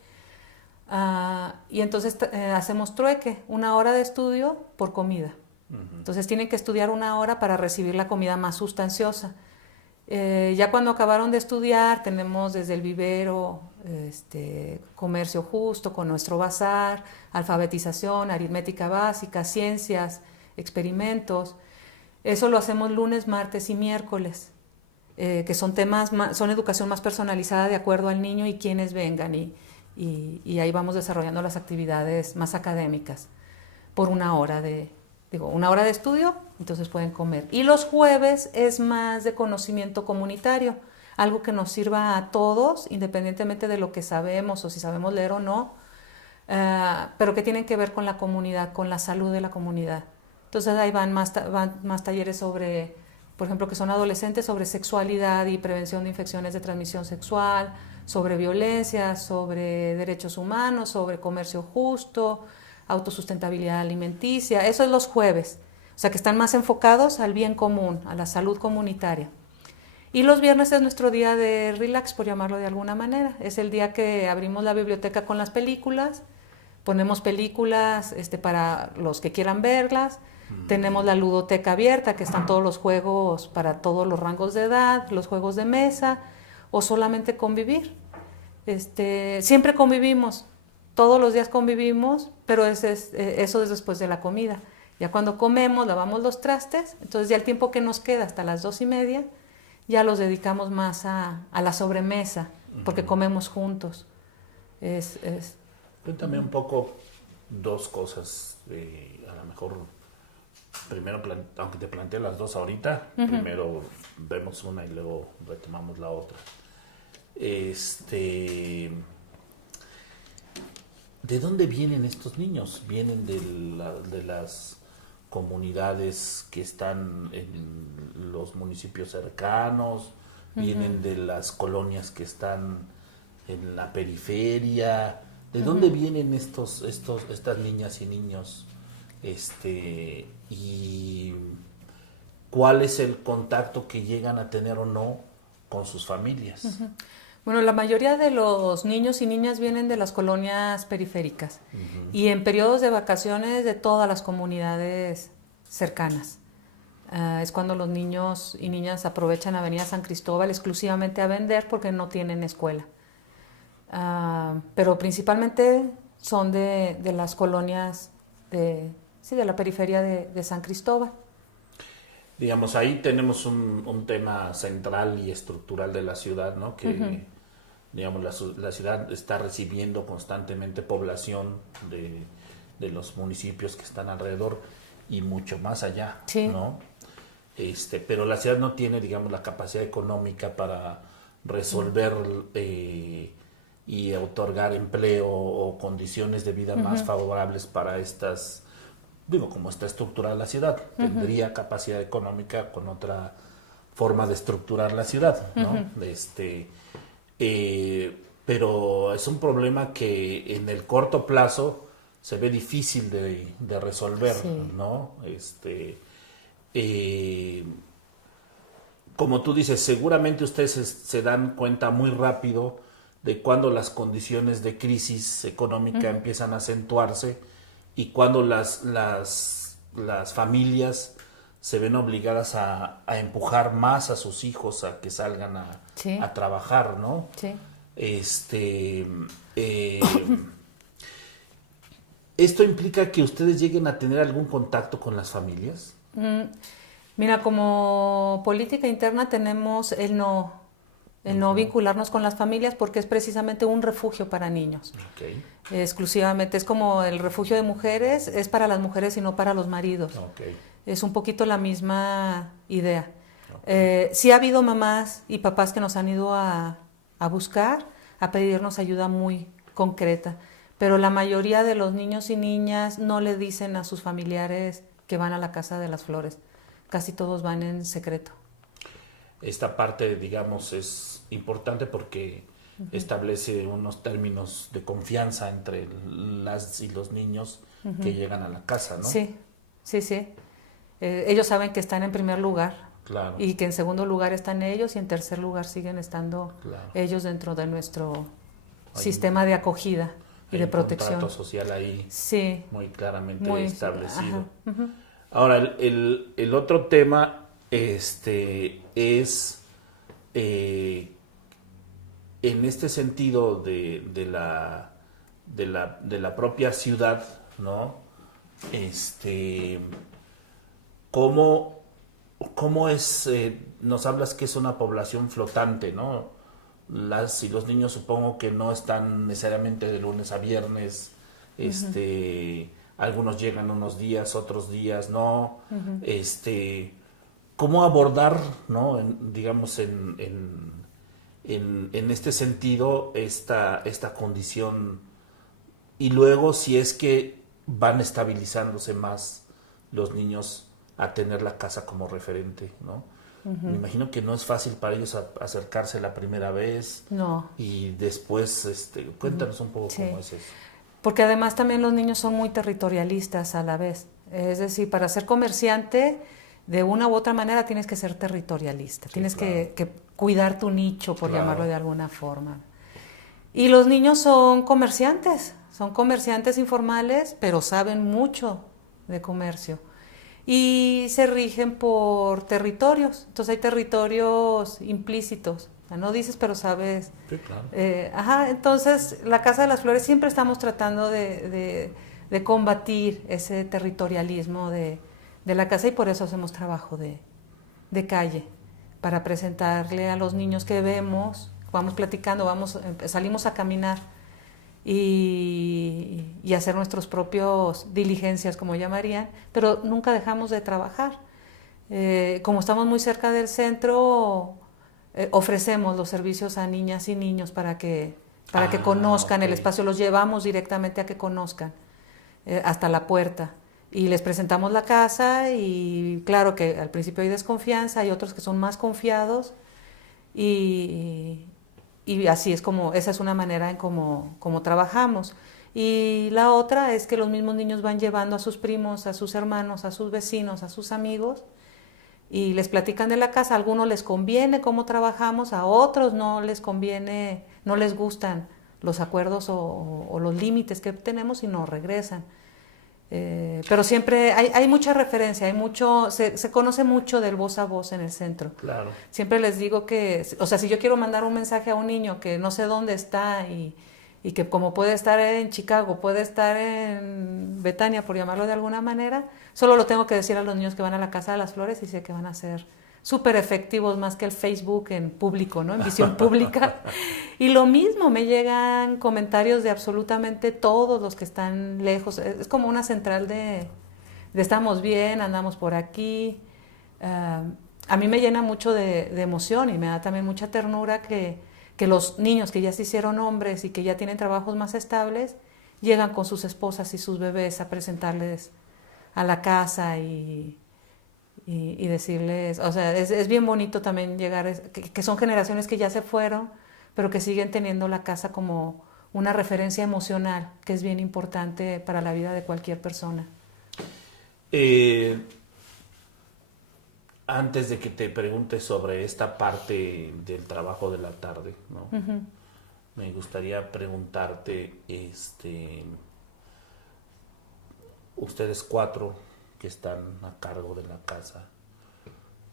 Y entonces hacemos trueque, 1 hora de estudio por comida. Entonces tienen que estudiar 1 hora para recibir la comida más sustanciosa. Ya cuando acabaron de estudiar, tenemos desde el vivero, comercio justo con nuestro bazar, alfabetización, aritmética básica, ciencias, experimentos. Eso lo hacemos lunes, martes y miércoles, que son son educación más personalizada de acuerdo al niño y quienes vengan, y ahí vamos desarrollando las actividades más académicas por 1 hora 1 hora de estudio, entonces pueden comer. Y los jueves es más de conocimiento comunitario, algo que nos sirva a todos, independientemente de lo que sabemos o si sabemos leer o no, pero que tienen que ver con la comunidad, con la salud de la comunidad. Entonces ahí van más talleres sobre, por ejemplo, que son adolescentes, sobre sexualidad y prevención de infecciones de transmisión sexual, sobre violencia, sobre derechos humanos, sobre comercio justo, autosustentabilidad alimenticia. Eso es los jueves, o sea que están más enfocados al bien común, a la salud comunitaria. Y los viernes es nuestro día de relax, por llamarlo de alguna manera. Es el día que abrimos la biblioteca con las películas, ponemos películas para los que quieran verlas. Tenemos la ludoteca abierta, que están todos los juegos para todos los rangos de edad, los juegos de mesa, o solamente convivir. Siempre convivimos, todos los días convivimos, pero eso es después de la comida. Ya cuando comemos, lavamos los trastes, entonces ya el tiempo que nos queda hasta las 2:30, ya los dedicamos más a la sobremesa, porque comemos juntos. Cuéntame un poco 2 cosas, a lo mejor primero, aunque te planteé las 2 ahorita, primero vemos una y luego retomamos la otra. ¿De dónde vienen estos niños? ¿Vienen de las comunidades que están en los municipios cercanos? ¿Vienen de las colonias que están en la periferia? ¿De dónde vienen estas niñas y niños? ¿Y cuál es el contacto que llegan a tener o no con sus familias? Bueno, la mayoría de los niños y niñas vienen de las colonias periféricas y en periodos de vacaciones de todas las comunidades cercanas. Es cuando los niños y niñas aprovechan Avenida San Cristóbal exclusivamente a vender porque no tienen escuela. Pero principalmente son de las colonias de la periferia de San Cristóbal. Digamos, ahí tenemos un tema central y estructural de la ciudad, ¿no? Que, digamos, la ciudad está recibiendo constantemente población de los municipios que están alrededor y mucho más allá, sí, ¿no? Pero la ciudad no tiene, digamos, la capacidad económica para resolver y otorgar empleo o condiciones de vida más favorables para estas, como está estructurada la ciudad. Tendría capacidad económica con otra forma de estructurar la ciudad, ¿no? Pero es un problema que en el corto plazo se ve difícil de resolver, sí, ¿no? Como tú dices, seguramente ustedes se dan cuenta muy rápido de cuando las condiciones de crisis económica empiezan a acentuarse y cuando las familias se ven obligadas a empujar más a sus hijos a que salgan sí, a trabajar, ¿no? Sí. ¿Esto implica que ustedes lleguen a tener algún contacto con las familias? Mira, como política interna tenemos el no vincularnos con las familias porque es precisamente un refugio para niños. Okay. Exclusivamente, es como el refugio de mujeres, es para las mujeres y no para los maridos. Okay. es un poquito la misma idea. Sí ha habido mamás y papás que nos han ido a buscar, a pedirnos ayuda muy concreta, pero la mayoría de los niños y niñas no le dicen a sus familiares que van a la Casa de las Flores. Casi todos van en secreto. Esta parte, digamos, es importante porque establece unos términos de confianza entre las y los niños que llegan a la casa, ¿no? Sí, sí, sí. Ellos saben que están en primer lugar. Claro. Y que en segundo lugar están ellos y en tercer lugar siguen estando ellos dentro de nuestro sistema de acogida y de protección. Hay un contrato social ahí sí, muy claramente establecido. Ajá. Ahora, el otro tema es en este sentido de la propia ciudad, ¿no? ¿Cómo es? Nos hablas que es una población flotante, ¿no? Las y los niños supongo que no están necesariamente de lunes a viernes, algunos llegan unos días, otros días no, ¿cómo abordar, ¿no? Digamos en este sentido esta condición y luego si es que van estabilizándose más los niños a tener la casa como referente, ¿no? Me imagino que no es fácil para ellos acercarse la primera vez. No. Y después, cuéntanos un poco cómo es eso. Porque además también los niños son muy territorialistas a la vez. Es decir, para ser comerciante, de una u otra manera tienes que ser territorialista. Sí, tienes que cuidar tu nicho, por llamarlo de alguna forma. Y los niños son comerciantes informales, pero saben mucho de comercio. Y se rigen por territorios. Entonces hay territorios implícitos. O sea, no dices, pero sabes. Sí, claro. Entonces, la Casa de las Flores siempre estamos tratando de combatir ese territorialismo de la casa y por eso hacemos trabajo de calle, para presentarle a los niños que vemos, vamos platicando, salimos a caminar y hacer nuestros propios diligencias, como llamarían, pero nunca dejamos de trabajar. Como estamos muy cerca del centro, ofrecemos los servicios a niñas y niños para que conozcan el espacio, los llevamos directamente a que conozcan hasta la puerta y les presentamos la casa y claro que al principio hay desconfianza, hay otros que son más confiados y así es como, esa es una manera en cómo trabajamos. Y la otra es que los mismos niños van llevando a sus primos, a sus hermanos, a sus vecinos, a sus amigos y les platican de la casa. A algunos les conviene cómo trabajamos, a otros no les conviene, no les gustan los acuerdos o los límites que tenemos y no regresan. Pero siempre hay mucha referencia, se conoce mucho del voz a voz en el centro. Claro. Siempre les digo que, o sea, si yo quiero mandar un mensaje a un niño que no sé dónde está y que como puede estar en Chicago, puede estar en Betania, por llamarlo de alguna manera, solo lo tengo que decir a los niños que van a la Casa de las Flores y sé que van a ser súper efectivos más que el Facebook en público, ¿no? En visión pública. Y lo mismo, me llegan comentarios de absolutamente todos los que están lejos. Es como una central de estamos bien, andamos por aquí. A mí me llena mucho de emoción y me da también mucha ternura que los niños que ya se hicieron hombres y que ya tienen trabajos más estables, llegan con sus esposas y sus bebés a presentarles a la casa y decirles, o sea, es bien bonito también llegar, que son generaciones que ya se fueron, pero que siguen teniendo la casa como una referencia emocional, que es bien importante para la vida de cualquier persona. Antes de que te pregunte sobre esta parte del trabajo de la tarde, ¿no? Me gustaría preguntarte, ustedes 4 que están a cargo de la casa,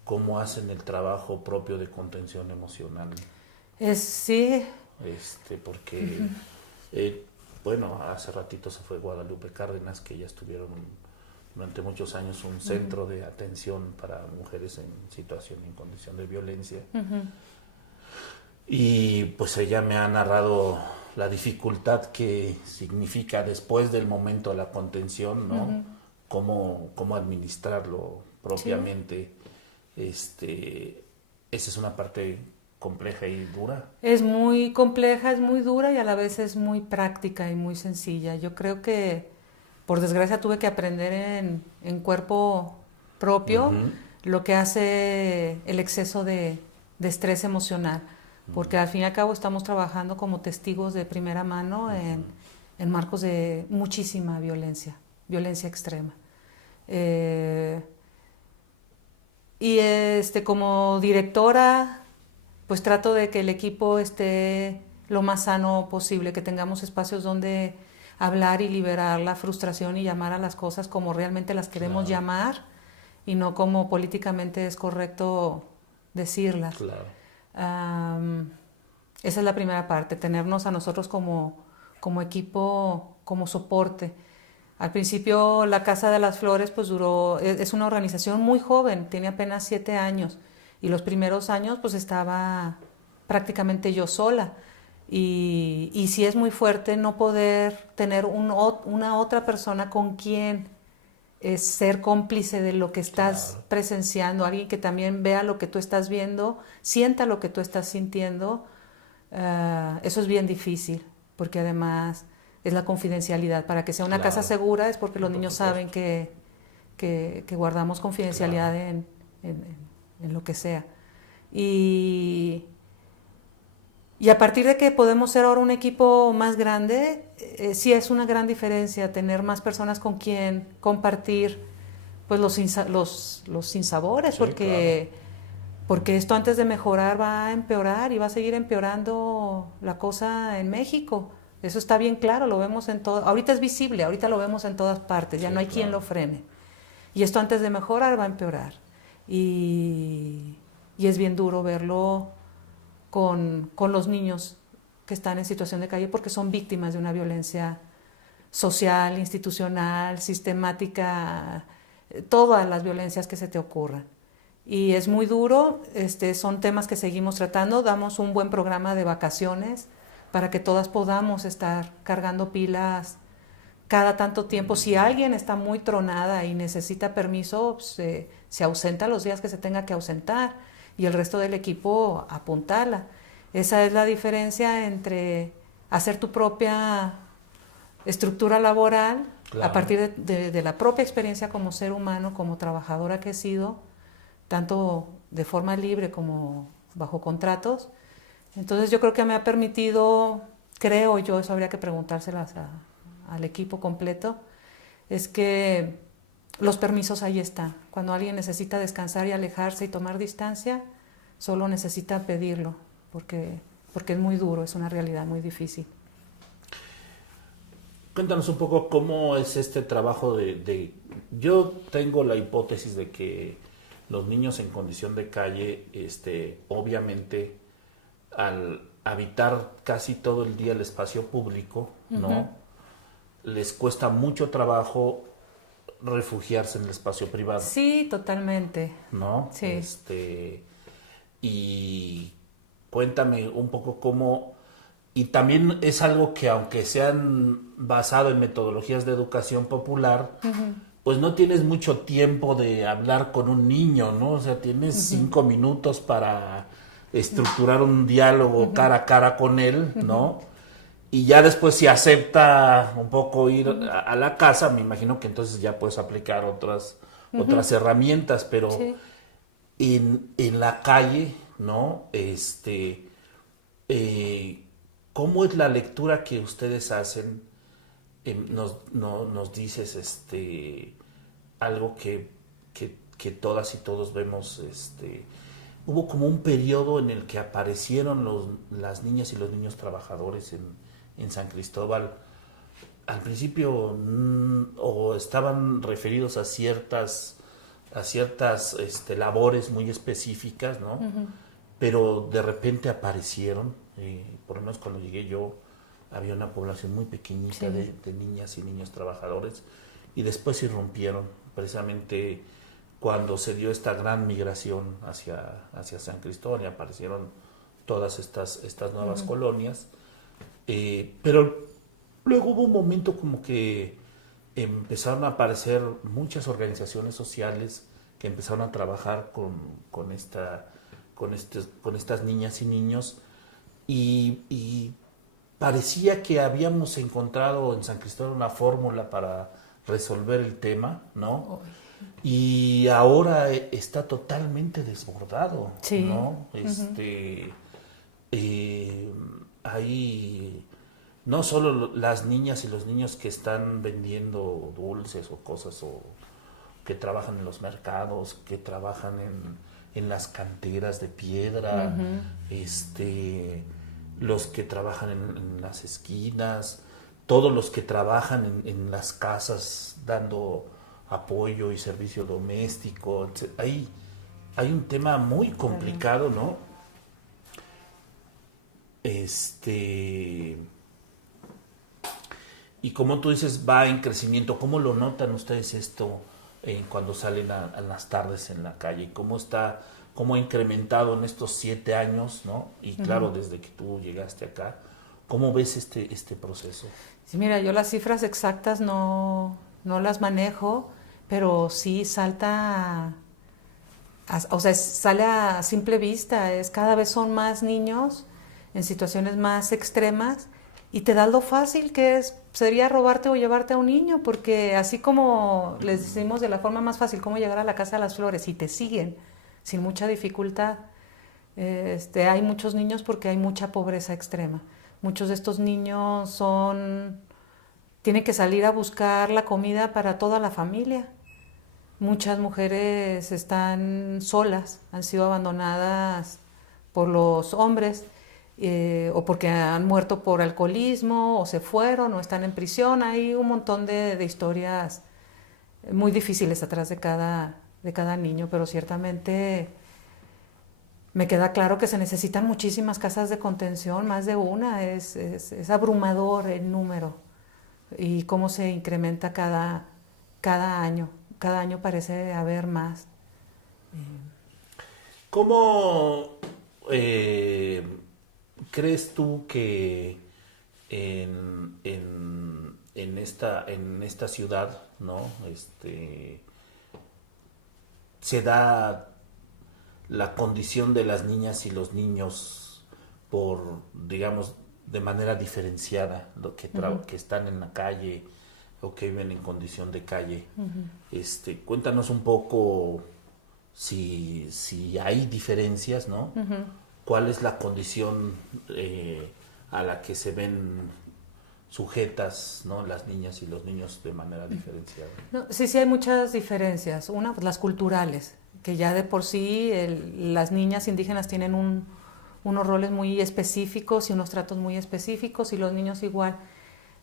¿cómo hacen el trabajo propio de contención emocional? Sí. Porque, bueno, hace ratito se fue Guadalupe Cárdenas, que ya estuvieron durante muchos años un centro de atención para mujeres en situación, en condición de violencia. Y pues ella me ha narrado la dificultad que significa después del momento de la contención, ¿no? cómo administrarlo propiamente. Esa es una parte compleja y dura. Es muy compleja, es muy dura y a la vez es muy práctica y muy sencilla. Yo creo que, por desgracia, tuve que aprender en cuerpo propio lo que hace el exceso de estrés emocional, porque al fin y al cabo estamos trabajando como testigos de primera mano en marcos de muchísima violencia extrema. Y como directora, pues trato de que el equipo esté lo más sano posible, que tengamos espacios donde hablar y liberar la frustración y llamar a las cosas como realmente las queremos llamar y no como políticamente es correcto decirlas. Claro. Esa es la primera parte, tenernos a nosotros como equipo, como soporte. Al principio la Casa de las Flores pues es una organización muy joven, tiene apenas 7 años y los primeros años pues estaba prácticamente yo sola y sí es muy fuerte no poder tener una otra persona con quien ser cómplice de lo que estás presenciando, alguien que también vea lo que tú estás viendo, sienta lo que tú estás sintiendo. Eso es bien difícil porque además es la confidencialidad. Para que sea una casa segura es porque los niños saben que guardamos confidencialidad en lo que sea. Y a partir de que podemos ser ahora un equipo más grande, sí es una gran diferencia tener más personas con quien compartir pues los sinsabores, porque esto antes de mejorar va a empeorar y va a seguir empeorando la cosa en México. Eso está bien claro, lo vemos en todo. Ahorita es visible, ahorita lo vemos en todas partes, ya no hay quien lo frene. Y esto antes de mejorar va a empeorar. Y es bien duro verlo con los niños que están en situación de calle porque son víctimas de una violencia social, institucional, sistemática, todas las violencias que se te ocurran. Y es muy duro, son temas que seguimos tratando, damos un buen programa de vacaciones para que todas podamos estar cargando pilas cada tanto tiempo. Si alguien está muy tronada y necesita permiso, se ausenta los días que se tenga que ausentar y el resto del equipo apuntala. Esa es la diferencia entre hacer tu propia estructura laboral a partir de la propia experiencia como ser humano, como trabajadora que he sido, tanto de forma libre como bajo contratos. Entonces yo creo que me ha permitido, creo yo, eso habría que preguntárselas al equipo completo, es que los permisos ahí están. Cuando alguien necesita descansar y alejarse y tomar distancia, solo necesita pedirlo, porque es muy duro, es una realidad muy difícil. Cuéntanos un poco cómo es este trabajo Yo tengo la hipótesis de que los niños en condición de calle, obviamente, al habitar casi todo el día el espacio público, ¿no? Les cuesta mucho trabajo refugiarse en el espacio privado. Sí, totalmente. ¿No? Sí. Y cuéntame un poco cómo... Y también es algo que, aunque sean basado en metodologías de educación popular, pues no tienes mucho tiempo de hablar con un niño, ¿no? O sea, tienes 5 minutos para estructurar un diálogo cara a cara con él, ¿no? Y ya después, si acepta un poco ir a la casa, me imagino que entonces ya puedes aplicar otras herramientas, pero en la calle, ¿no? ¿Cómo es la lectura que ustedes hacen? Nos dices algo que todas y todos vemos. Hubo como un periodo en el que aparecieron las niñas y los niños trabajadores en San Cristóbal. Al principio o estaban referidos a ciertas labores muy específicas, ¿no? Pero de repente aparecieron, por lo menos cuando llegué yo, había una población muy pequeñita de niñas y niños trabajadores, y después irrumpieron, precisamente cuando se dio esta gran migración hacia San Cristóbal, y aparecieron todas estas nuevas colonias, pero luego hubo un momento como que empezaron a aparecer muchas organizaciones sociales que empezaron a trabajar con estas niñas y niños y parecía que habíamos encontrado en San Cristóbal una fórmula para resolver el tema, ¿no? Y ahora está totalmente desbordado, sí. ¿no? Hay no solo las niñas y los niños que están vendiendo dulces o cosas, o que trabajan en los mercados, que trabajan en las canteras de piedra, los que trabajan en las esquinas, todos los que trabajan en las casas dando apoyo y servicio doméstico. Hay un tema muy complicado, ¿no? Y como tú dices, va en crecimiento. ¿Cómo lo notan ustedes esto cuando salen a las tardes en la calle? ¿Cómo ha incrementado en estos 7 años, ¿no? Y claro, desde que tú llegaste acá, ¿cómo ves este proceso? Sí, mira, yo las cifras exactas no las manejo, pero sí salta, o sea, sale a simple vista. Cada vez son más niños en situaciones más extremas y te das lo fácil que sería robarte o llevarte a un niño, porque así como les decimos de la forma más fácil cómo llegar a la Casa de las Flores y te siguen sin mucha dificultad, hay muchos niños porque hay mucha pobreza extrema. Muchos de estos niños tienen que salir a buscar la comida para toda la familia. Muchas mujeres están solas, han sido abandonadas por los hombres, o porque han muerto por alcoholismo, o se fueron, o están en prisión. Hay un montón de historias muy difíciles atrás de cada niño, pero ciertamente me queda claro que se necesitan muchísimas casas de contención, más de una. Es abrumador el número y cómo se incrementa cada año. Cada año parece haber más. ¿Cómo crees tú que en esta ciudad, ¿no? Se da la condición de las niñas y los niños por, digamos, de manera diferenciada, que están en la calle o que viven en condición de calle? Cuéntanos un poco si hay diferencias, ¿no? ¿Cuál es la condición a la que se ven sujetas, ¿no?, las niñas y los niños de manera diferenciada? No, sí hay muchas diferencias. Una, pues las culturales, que ya de por sí las niñas indígenas tienen unos roles muy específicos y unos tratos muy específicos, y los niños igual.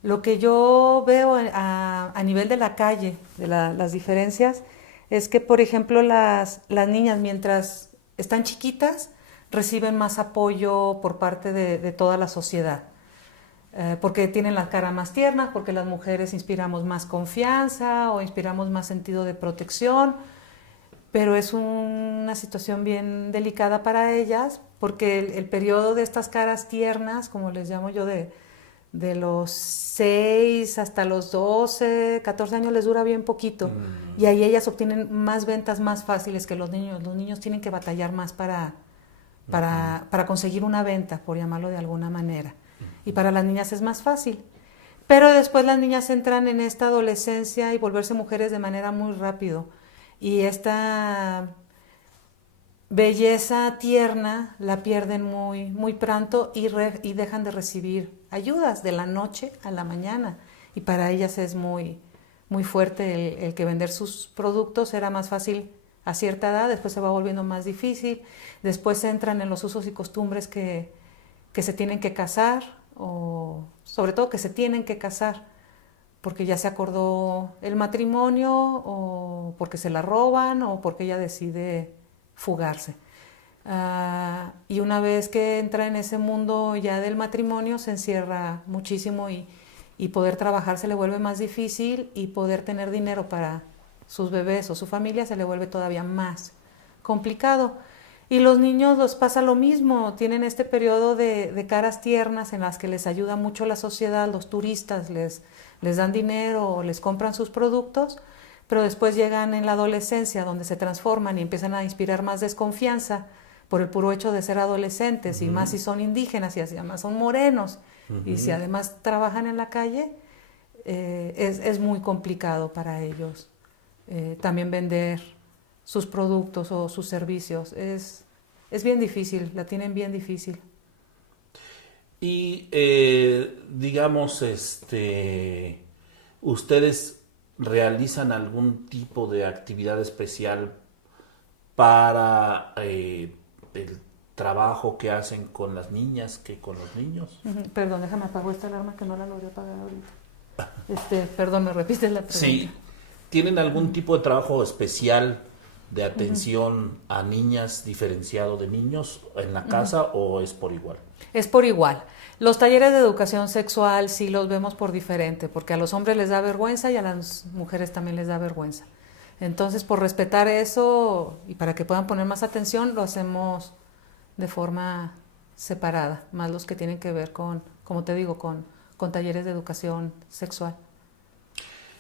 Lo que yo veo a nivel de la calle, de las diferencias, es que, por ejemplo, las niñas, mientras están chiquitas, reciben más apoyo por parte de toda la sociedad, porque tienen la cara más tierna, porque las mujeres inspiramos más confianza o inspiramos más sentido de protección, pero es una situación bien delicada para ellas, porque el periodo de estas caras tiernas, como les llamo yo, de los 6 hasta los 12, 14 años les dura bien poquito, y ahí ellas obtienen más ventas más fáciles que los niños. Los niños tienen que batallar más para conseguir una venta, por llamarlo de alguna manera, y para las niñas es más fácil. Pero después las niñas entran en esta adolescencia y volverse mujeres de manera muy rápido, y esta belleza tierna la pierden muy, muy pronto y dejan de recibir ayudas de la noche a la mañana, y para ellas es muy, muy fuerte el que vender sus productos era más fácil a cierta edad, después se va volviendo más difícil, después entran en los usos y costumbres que se tienen que casar, o sobre todo que se tienen que casar, porque ya se acordó el matrimonio, o porque se la roban, o porque ella decide fugarse. Y una vez que entra en ese mundo ya del matrimonio, se encierra muchísimo, y poder trabajar se le vuelve más difícil, y poder tener dinero para sus bebés o su familia se le vuelve todavía más complicado. Y los niños los pasa lo mismo, tienen este periodo de caras tiernas en las que les ayuda mucho la sociedad, los turistas les dan dinero o les compran sus productos, pero después llegan en la adolescencia donde se transforman y empiezan a inspirar más desconfianza por el puro hecho de ser adolescentes, y más si son indígenas y además son morenos, y si además trabajan en la calle, es muy complicado para ellos también vender sus productos o sus servicios. Es bien difícil, la tienen bien difícil. Y digamos, ¿ustedes realizan algún tipo de actividad especial para el trabajo que hacen con las niñas que con los niños? Perdón, déjame apagar esta alarma que no la logré apagar ahorita. Perdón, ¿me repites la pregunta? Sí. ¿Tienen algún tipo de trabajo especial de atención a niñas diferenciado de niños en la casa o es por igual? Es por igual. Los talleres de educación sexual sí los vemos por diferente, porque a los hombres les da vergüenza y a las mujeres también les da vergüenza. Entonces, por respetar eso y para que puedan poner más atención, lo hacemos de forma separada, más los que tienen que ver con, como te digo, con talleres de educación sexual.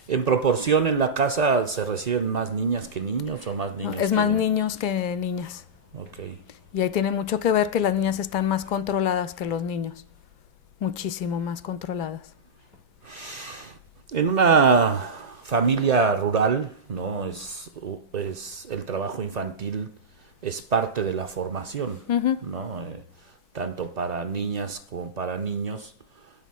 ¿En proporción en la casa se reciben más niñas que niños o más niños? No, es más niños que niñas. Okay. Y ahí tiene mucho que ver que las niñas están más controladas que los niños, muchísimo más controladas. En una familia rural, ¿no? Es el trabajo infantil es parte de la formación, ¿no? Tanto para niñas como para niños.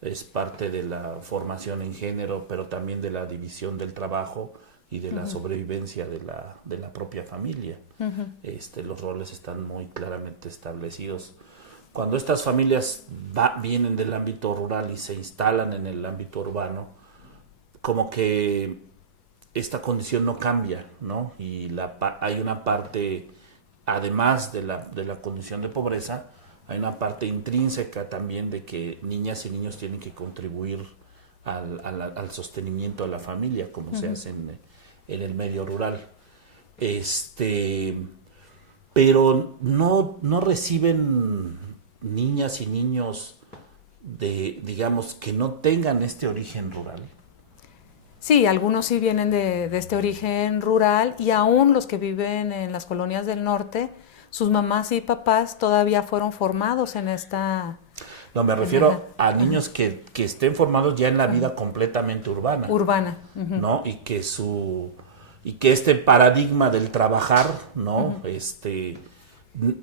Es parte de la formación en género, pero también de la división del trabajo y de la sobrevivencia de la propia familia. Los roles están muy claramente establecidos. Cuando estas familias vienen del ámbito rural y se instalan en el ámbito urbano, como que esta condición no cambia, ¿no? Y hay una parte, además de la condición de pobreza, hay una parte intrínseca también de que niñas y niños tienen que contribuir al sostenimiento de la familia, como se hace en el medio rural. Pero no reciben niñas y niños digamos, que no tengan este origen rural. Sí, algunos sí vienen de este origen rural, y aún los que viven en las colonias del norte, sus mamás y papás todavía fueron formados en esta... No, me refiero a niños que estén formados ya en la vida completamente urbana. Urbana. ¿No? Y que este paradigma del trabajar, ¿no?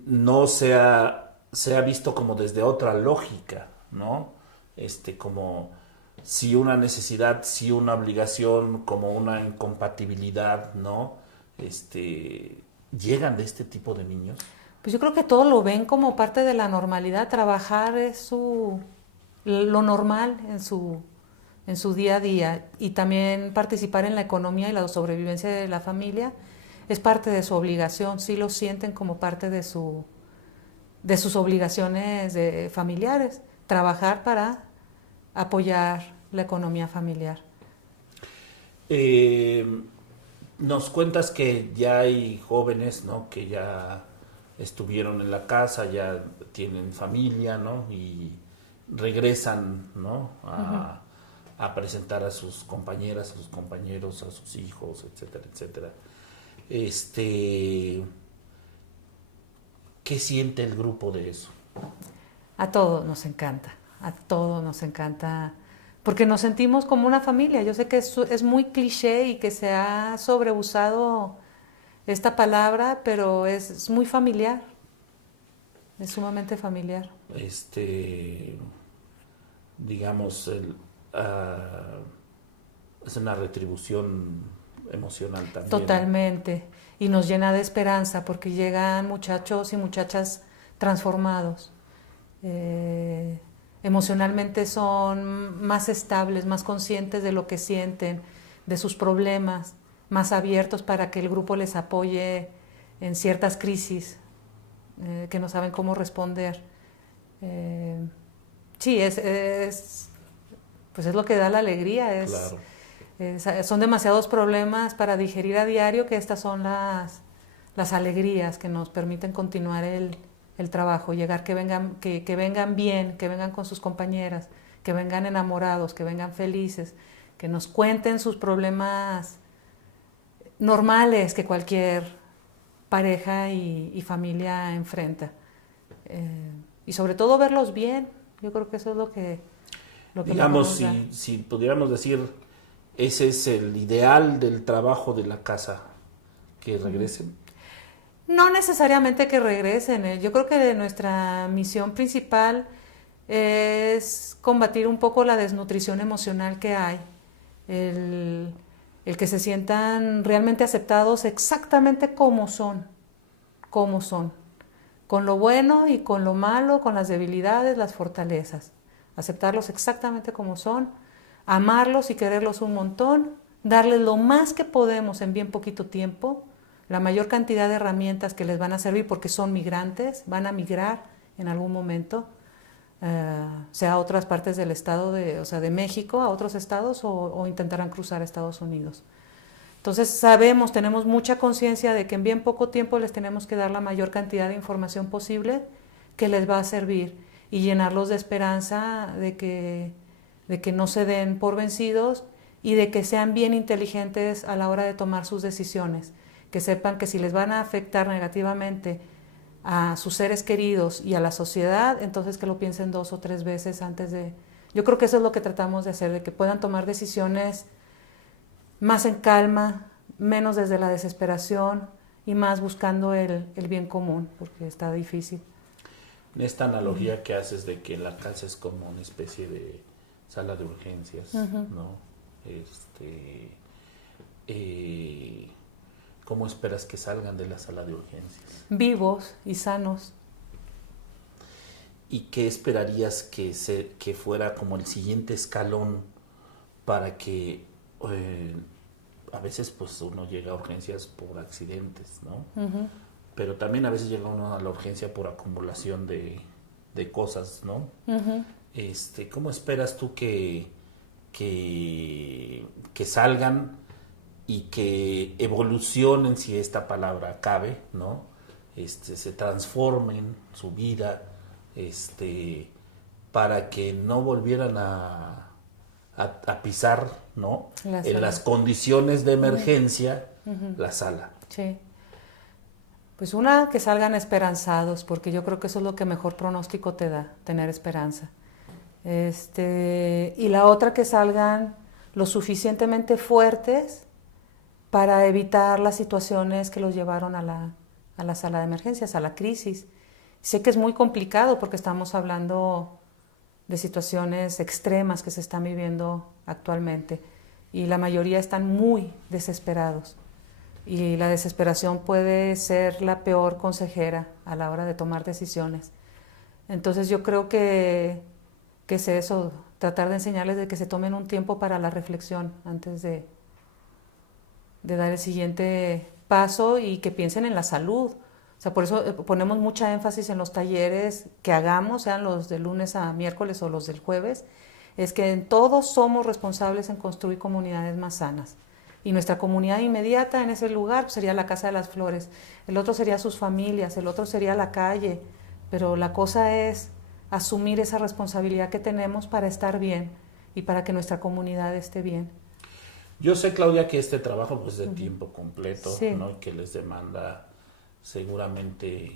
No sea visto como desde otra lógica, ¿no? Como si una necesidad, si una obligación, como una incompatibilidad, ¿no? ¿Llegan de este tipo de niños? Pues yo creo que todos lo ven como parte de la normalidad. Trabajar es lo normal en su día a día, y también participar en la economía y la sobrevivencia de la familia es parte de su obligación. Sí lo sienten como parte de sus obligaciones familiares, trabajar para apoyar la economía familiar. Nos cuentas que ya hay jóvenes, ¿no? Que ya estuvieron en la casa, ya tienen familia, ¿no? Y regresan, ¿no? A presentar a sus compañeras, a sus compañeros, a sus hijos, etcétera, etcétera. ¿Qué siente el grupo de eso? A todos nos encanta, porque nos sentimos como una familia. Yo sé que es muy cliché y que se ha sobreusado esta palabra, pero es muy familiar, es sumamente familiar. Digamos, es una retribución emocional también. Totalmente, y nos llena de esperanza porque llegan muchachos y muchachas transformados. Emocionalmente son más estables, más conscientes de lo que sienten, de sus problemas, más abiertos para que el grupo les apoye en ciertas crisis que no saben cómo responder. Sí, pues es lo que da la alegría. Claro. Son demasiados problemas para digerir a diario, que estas son las las alegrías que nos permiten continuar el trabajo, llegar, que vengan bien, que vengan con sus compañeras, que vengan enamorados, que vengan felices, que nos cuenten sus problemas normales que cualquier pareja y familia enfrenta. Y sobre todo verlos bien, yo creo que eso es lo que digamos, si pudiéramos decir, ese es el ideal del trabajo de la casa, que regresen. No necesariamente que regresen. Yo creo que nuestra misión principal es combatir un poco la desnutrición emocional que hay, el que se sientan realmente aceptados exactamente como son, con lo bueno y con lo malo, con las debilidades, las fortalezas. Aceptarlos exactamente como son, amarlos y quererlos un montón, darles lo más que podemos en bien poquito tiempo, la mayor cantidad de herramientas que les van a servir porque son migrantes, van a migrar en algún momento, sea a otras partes del estado, de México, a otros estados o intentarán cruzar a Estados Unidos. Entonces tenemos mucha conciencia de que en bien poco tiempo les tenemos que dar la mayor cantidad de información posible que les va a servir y llenarlos de esperanza de que no se den por vencidos y de que sean bien inteligentes a la hora de tomar sus decisiones, que sepan que si les van a afectar negativamente a sus seres queridos y a la sociedad, entonces que lo piensen 2 o 3 veces antes de... Yo creo que eso es lo que tratamos de hacer, de que puedan tomar decisiones más en calma, menos desde la desesperación y más buscando el bien común, porque está difícil. En esta analogía que haces de que la casa es como una especie de sala de urgencias, ¿no? ¿Cómo esperas que salgan de la sala de urgencias? Vivos y sanos. ¿Y qué esperarías que fuera como el siguiente escalón para que a veces pues uno llega a urgencias por accidentes, ¿no? Uh-huh. Pero también a veces llega uno a la urgencia por acumulación de cosas, ¿no? Uh-huh. ¿Cómo esperas tú que salgan y que evolucionen, si esta palabra cabe, ¿no? Se transformen su vida, para que no volvieran a pisar, ¿no? En las condiciones de emergencia, la sala. Sí. Pues que salgan esperanzados, porque yo creo que eso es lo que mejor pronóstico te da, tener esperanza. Y la otra, que salgan lo suficientemente fuertes para evitar las situaciones que los llevaron a la sala de emergencias, a la crisis. Sé que es muy complicado porque estamos hablando de situaciones extremas que se están viviendo actualmente y la mayoría están muy desesperados. Y la desesperación puede ser la peor consejera a la hora de tomar decisiones. Entonces yo creo que es eso, tratar de enseñarles de que se tomen un tiempo para la reflexión antes de dar el siguiente paso y que piensen en la salud. O sea, por eso ponemos mucha énfasis en los talleres que hagamos, sean los de lunes a miércoles o los del jueves, es que todos somos responsables en construir comunidades más sanas. Y nuestra comunidad inmediata en ese lugar sería la Casa de las Flores, el otro sería sus familias, el otro sería la calle, pero la cosa es asumir esa responsabilidad que tenemos para estar bien y para que nuestra comunidad esté bien. Yo sé, Claudia, que este trabajo pues de tiempo completo, sí, ¿no? Y que les demanda seguramente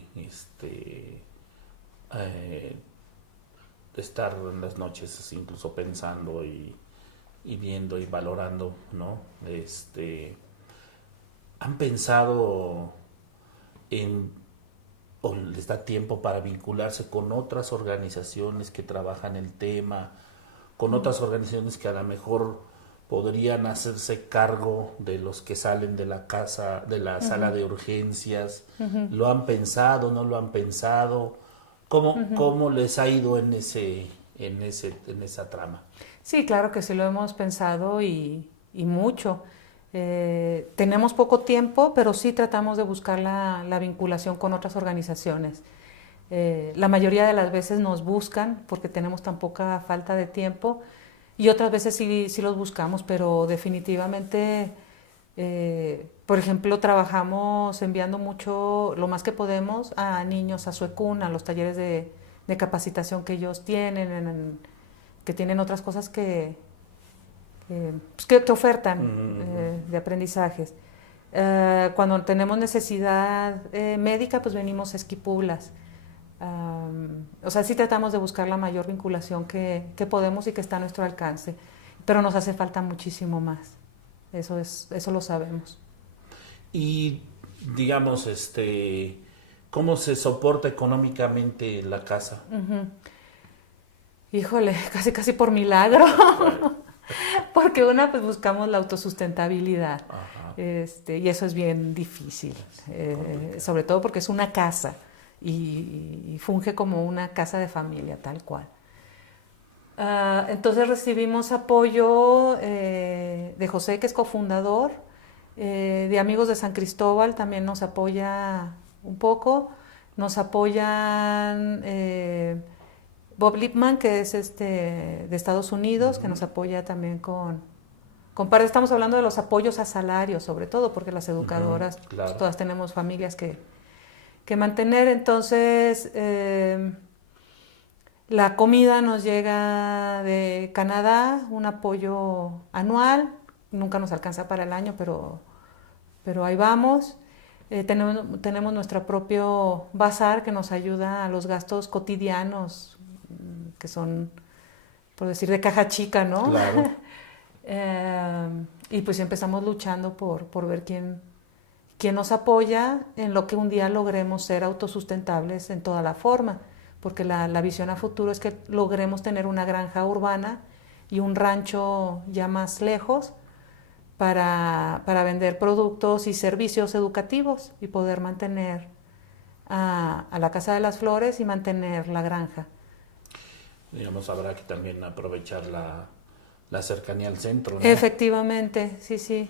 estar en las noches incluso pensando y viendo y valorando, ¿no? ¿Han pensado o les da tiempo para vincularse con otras organizaciones que trabajan el tema, con otras organizaciones que a lo mejor podrían hacerse cargo de los que salen de la casa, de la sala de urgencias? ¿Lo han pensado, no lo han pensado? ¿Cómo les ha ido en esa trama? Sí, claro que sí lo hemos pensado y mucho. Tenemos poco tiempo, pero sí tratamos de buscar la vinculación con otras organizaciones. La mayoría de las veces nos buscan porque tenemos tan poca falta de tiempo y otras veces sí los buscamos, pero definitivamente Por ejemplo, trabajamos enviando mucho, lo más que podemos, a niños a Suecún, a los talleres de capacitación que ellos tienen, que tienen otras cosas pues que ofertan de aprendizajes. Cuando tenemos necesidad médica, pues venimos a Esquipulas. O sea, sí tratamos de buscar la mayor vinculación que podemos y que está a nuestro alcance, pero nos hace falta muchísimo más. Eso lo sabemos. Y digamos, ¿cómo se soporta económicamente la casa? Híjole, casi por milagro. Porque pues buscamos la autosustentabilidad. Y eso es bien difícil, sobre todo porque es una casa y funge como una casa de familia, tal cual. Entonces recibimos apoyo de José, que es cofundador, de Amigos de San Cristóbal, también nos apoya un poco, nos apoyan Bob Lipman, que es de Estados Unidos, que nos apoya también con estamos hablando de los apoyos a salarios, sobre todo, porque las educadoras, claro, pues, todas tenemos familias que mantener. Entonces, la comida nos llega de Canadá, un apoyo anual, nunca nos alcanza para el año, pero ahí vamos. Tenemos nuestro propio bazar que nos ayuda a los gastos cotidianos, que son, por decir, de caja chica, ¿no? Claro. Y pues siempre estamos luchando por ver quién nos apoya en lo que un día logremos ser autosustentables en toda la forma, porque la visión a futuro es que logremos tener una granja urbana y un rancho ya más lejos para vender productos y servicios educativos y poder mantener a la Casa de las Flores y mantener la granja. Digamos, habrá que también aprovechar la cercanía al centro, ¿no? Efectivamente, sí.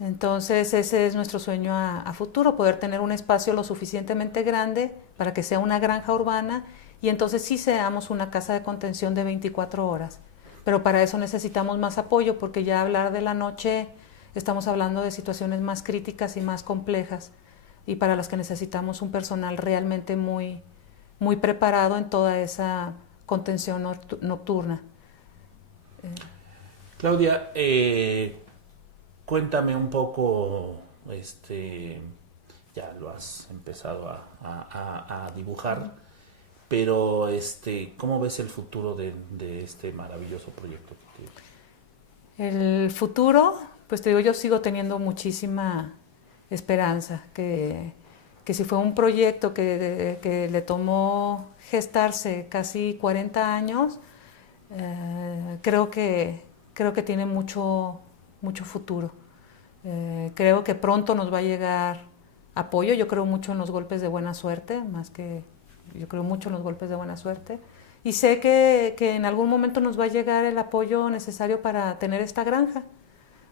Entonces ese es nuestro sueño a futuro, poder tener un espacio lo suficientemente grande para que sea una granja urbana y entonces sí seamos una casa de contención de 24 horas. Pero para eso necesitamos más apoyo, porque ya hablar de la noche estamos hablando de situaciones más críticas y más complejas y para las que necesitamos un personal realmente muy, muy preparado en toda esa contención nocturna. Claudia, cuéntame un poco, ya lo has empezado a dibujar, pero ¿cómo ves el futuro de este maravilloso proyecto que tienes? El futuro, pues te digo, yo sigo teniendo muchísima esperanza, que si fue un proyecto que le tomó gestarse casi 40 años, creo que tiene mucho futuro. Creo que pronto nos va a llegar apoyo. Yo creo mucho en los golpes de buena suerte, yo creo mucho en los golpes de buena suerte. Y sé que en algún momento nos va a llegar el apoyo necesario para tener esta granja.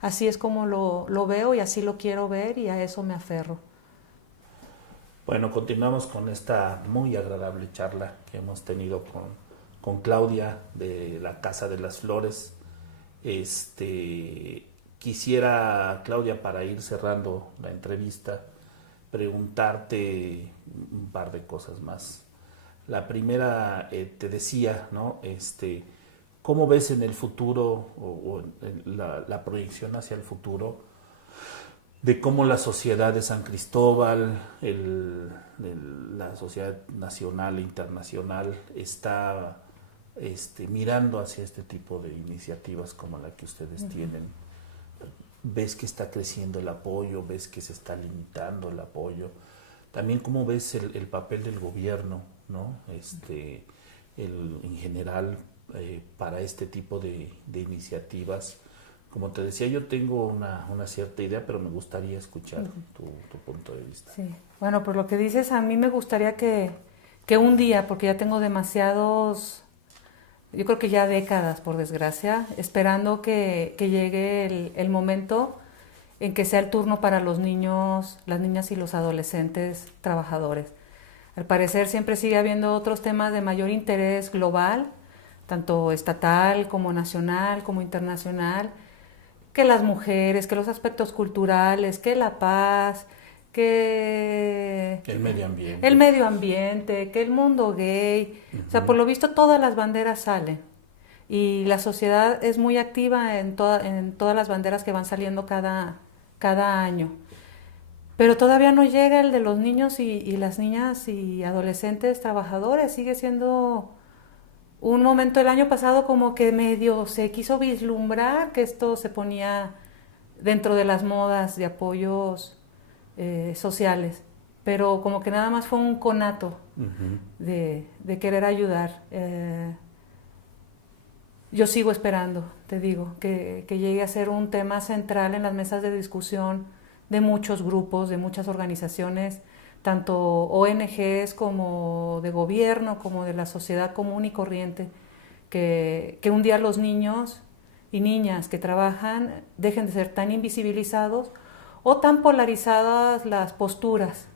Así es como lo veo y así lo quiero ver y a eso me aferro. Bueno, continuamos con esta muy agradable charla que hemos tenido con Claudia de la Casa de las Flores. Quisiera, Claudia, para ir cerrando la entrevista, preguntarte un par de cosas más. La primera, te decía, ¿no? ¿Cómo ves en el futuro o la proyección hacia el futuro de cómo la sociedad de San Cristóbal, la sociedad nacional e internacional está mirando hacia este tipo de iniciativas como la que ustedes tienen? ¿Ves que está creciendo el apoyo? ¿Ves que se está limitando el apoyo? También, ¿cómo ves el papel del gobierno, ¿no? En general, para este tipo de iniciativas? Como te decía, yo tengo una cierta idea, pero me gustaría escuchar tu punto de vista. Sí, bueno, por lo que dices, a mí me gustaría que un día, porque ya tengo demasiados, yo creo que ya décadas, por desgracia, esperando que llegue el momento en que sea el turno para los niños, las niñas y los adolescentes trabajadores. Al parecer siempre sigue habiendo otros temas de mayor interés global, tanto estatal como nacional como internacional, que las mujeres, que los aspectos culturales, que la paz, que el medio ambiente, que el mundo gay. O sea, por lo visto todas las banderas salen. Y la sociedad es muy activa en todas las banderas que van saliendo cada año. Pero todavía no llega el de los niños y las niñas y adolescentes trabajadores. Sigue siendo un momento el año pasado como que medio se quiso vislumbrar que esto se ponía dentro de las modas de apoyos sociales. Pero como que nada más fue un conato de querer ayudar. Yo sigo esperando, te digo, que llegue a ser un tema central en las mesas de discusión de muchos grupos, de muchas organizaciones, tanto ONGs como de gobierno, como de la sociedad común y corriente, que un día los niños y niñas que trabajan dejen de ser tan invisibilizados o tan polarizadas las posturas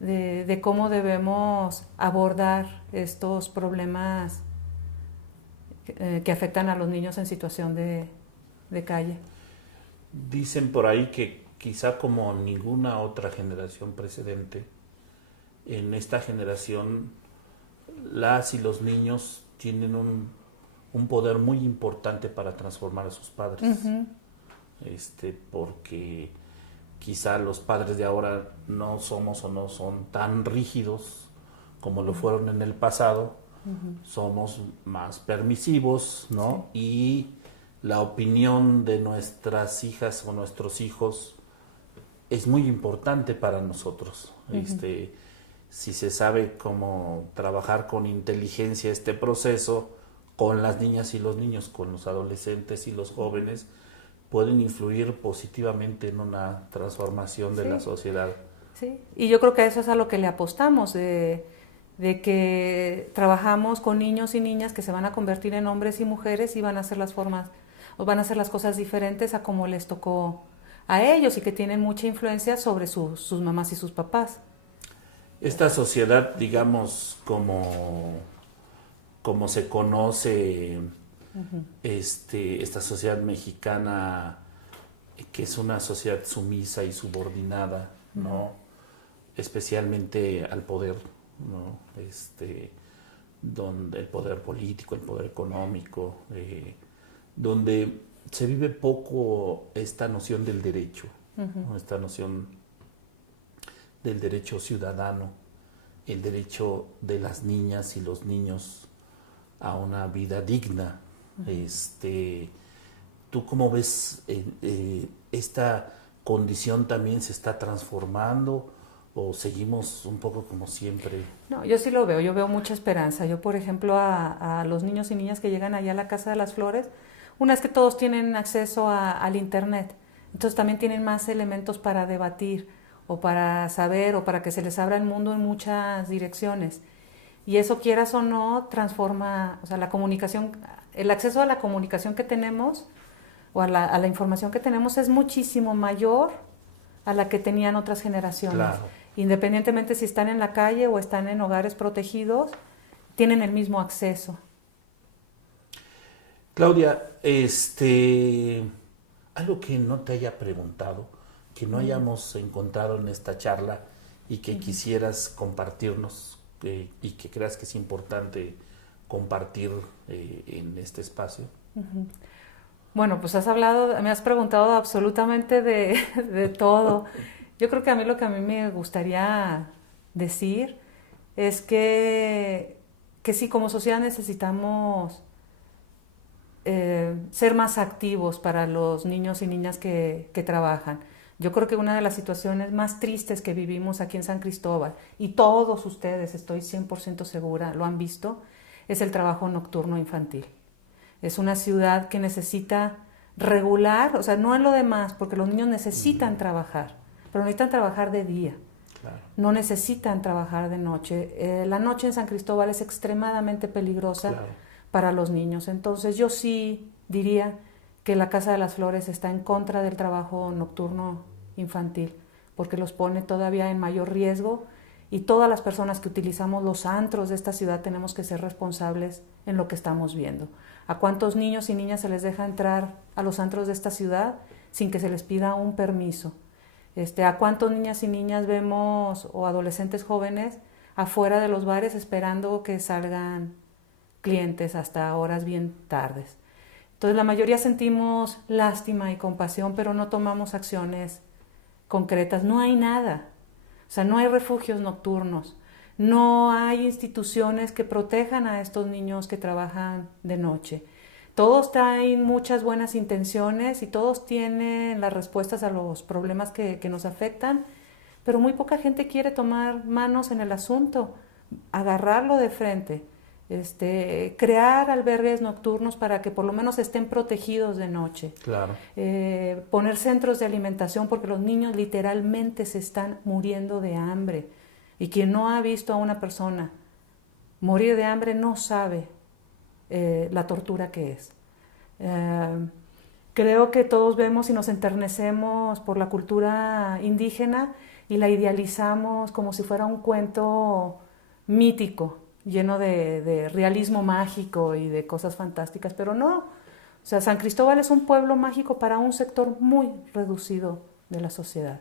de cómo debemos abordar estos problemas que afectan a los niños en situación de calle. Dicen por ahí que quizá como ninguna otra generación precedente, en esta generación las y los niños tienen un poder muy importante para transformar a sus padres. Porque quizá los padres de ahora no somos o no son tan rígidos como lo fueron en el pasado. Somos más permisivos, ¿no? Sí. Y la opinión de nuestras hijas o nuestros hijos es muy importante para nosotros. Si se sabe cómo trabajar con inteligencia este proceso, con las niñas y los niños, con los adolescentes y los jóvenes, pueden influir positivamente en una transformación de la sociedad. Sí, y yo creo que eso es a lo que le apostamos, de que trabajamos con niños y niñas que se van a convertir en hombres y mujeres y van a hacer las cosas diferentes a como les tocó a ellos y que tienen mucha influencia sobre sus mamás y sus papás. Esta sociedad, digamos, como se conoce, esta sociedad mexicana, que es una sociedad sumisa y subordinada, ¿no? Especialmente al poder, ¿no? Donde el poder político, el poder económico, donde se vive poco esta noción del derecho, ¿no? Esta noción del derecho ciudadano, el derecho de las niñas y los niños a una vida digna. ¿Tú cómo ves esta condición también se está transformando o seguimos un poco como siempre? No, yo sí lo veo, yo veo mucha esperanza. Yo, por ejemplo, a los niños y niñas que llegan allá a la Casa de las Flores, una es que todos tienen acceso al internet, entonces también tienen más elementos para debatir o para saber o para que se les abra el mundo en muchas direcciones. Y eso, quieras o no, transforma, o sea, la comunicación, el acceso a la comunicación que tenemos o a la información que tenemos es muchísimo mayor a la que tenían otras generaciones. Claro. Independientemente si están en la calle o están en hogares protegidos, tienen el mismo acceso. Claudia, algo que no te haya preguntado, que no hayamos encontrado en esta charla y que quisieras compartirnos y que creas que es importante compartir en este espacio. Bueno, pues me has preguntado absolutamente de todo. Yo creo que a mí lo que a mí me gustaría decir es que sí, como sociedad necesitamos ser más activos para los niños y niñas que trabajan. Yo creo que una de las situaciones más tristes que vivimos aquí en San Cristóbal, y todos ustedes, estoy 100% segura, lo han visto, es el trabajo nocturno infantil. Es una ciudad que necesita regular, o sea, no en lo demás, porque los niños necesitan trabajar, pero necesitan trabajar de día. Claro. No necesitan trabajar de noche. La noche en San Cristóbal es extremadamente peligrosa para los niños. Entonces yo sí diría que la Casa de las Flores está en contra del trabajo nocturno infantil, porque los pone todavía en mayor riesgo y todas las personas que utilizamos los antros de esta ciudad tenemos que ser responsables en lo que estamos viendo. ¿A cuántos niños y niñas se les deja entrar a los antros de esta ciudad sin que se les pida un permiso? ¿A cuántos niñas y niñas vemos o adolescentes jóvenes afuera de los bares esperando que salgan clientes hasta horas bien tardes? Entonces la mayoría sentimos lástima y compasión, pero no tomamos acciones concretas. No hay nada. O sea, no hay refugios nocturnos, no hay instituciones que protejan a estos niños que trabajan de noche. Todos traen muchas buenas intenciones y todos tienen las respuestas a los problemas que nos afectan, pero muy poca gente quiere tomar manos en el asunto, agarrarlo de frente, crear albergues nocturnos para que por lo menos estén protegidos de noche. Claro. Poner centros de alimentación porque los niños literalmente se están muriendo de hambre. Y quien no ha visto a una persona morir de hambre no sabe la tortura que es. Creo que todos vemos y nos enternecemos por la cultura indígena y la idealizamos como si fuera un cuento mítico, lleno de realismo mágico y de cosas fantásticas, pero no. O sea, San Cristóbal es un pueblo mágico para un sector muy reducido de la sociedad.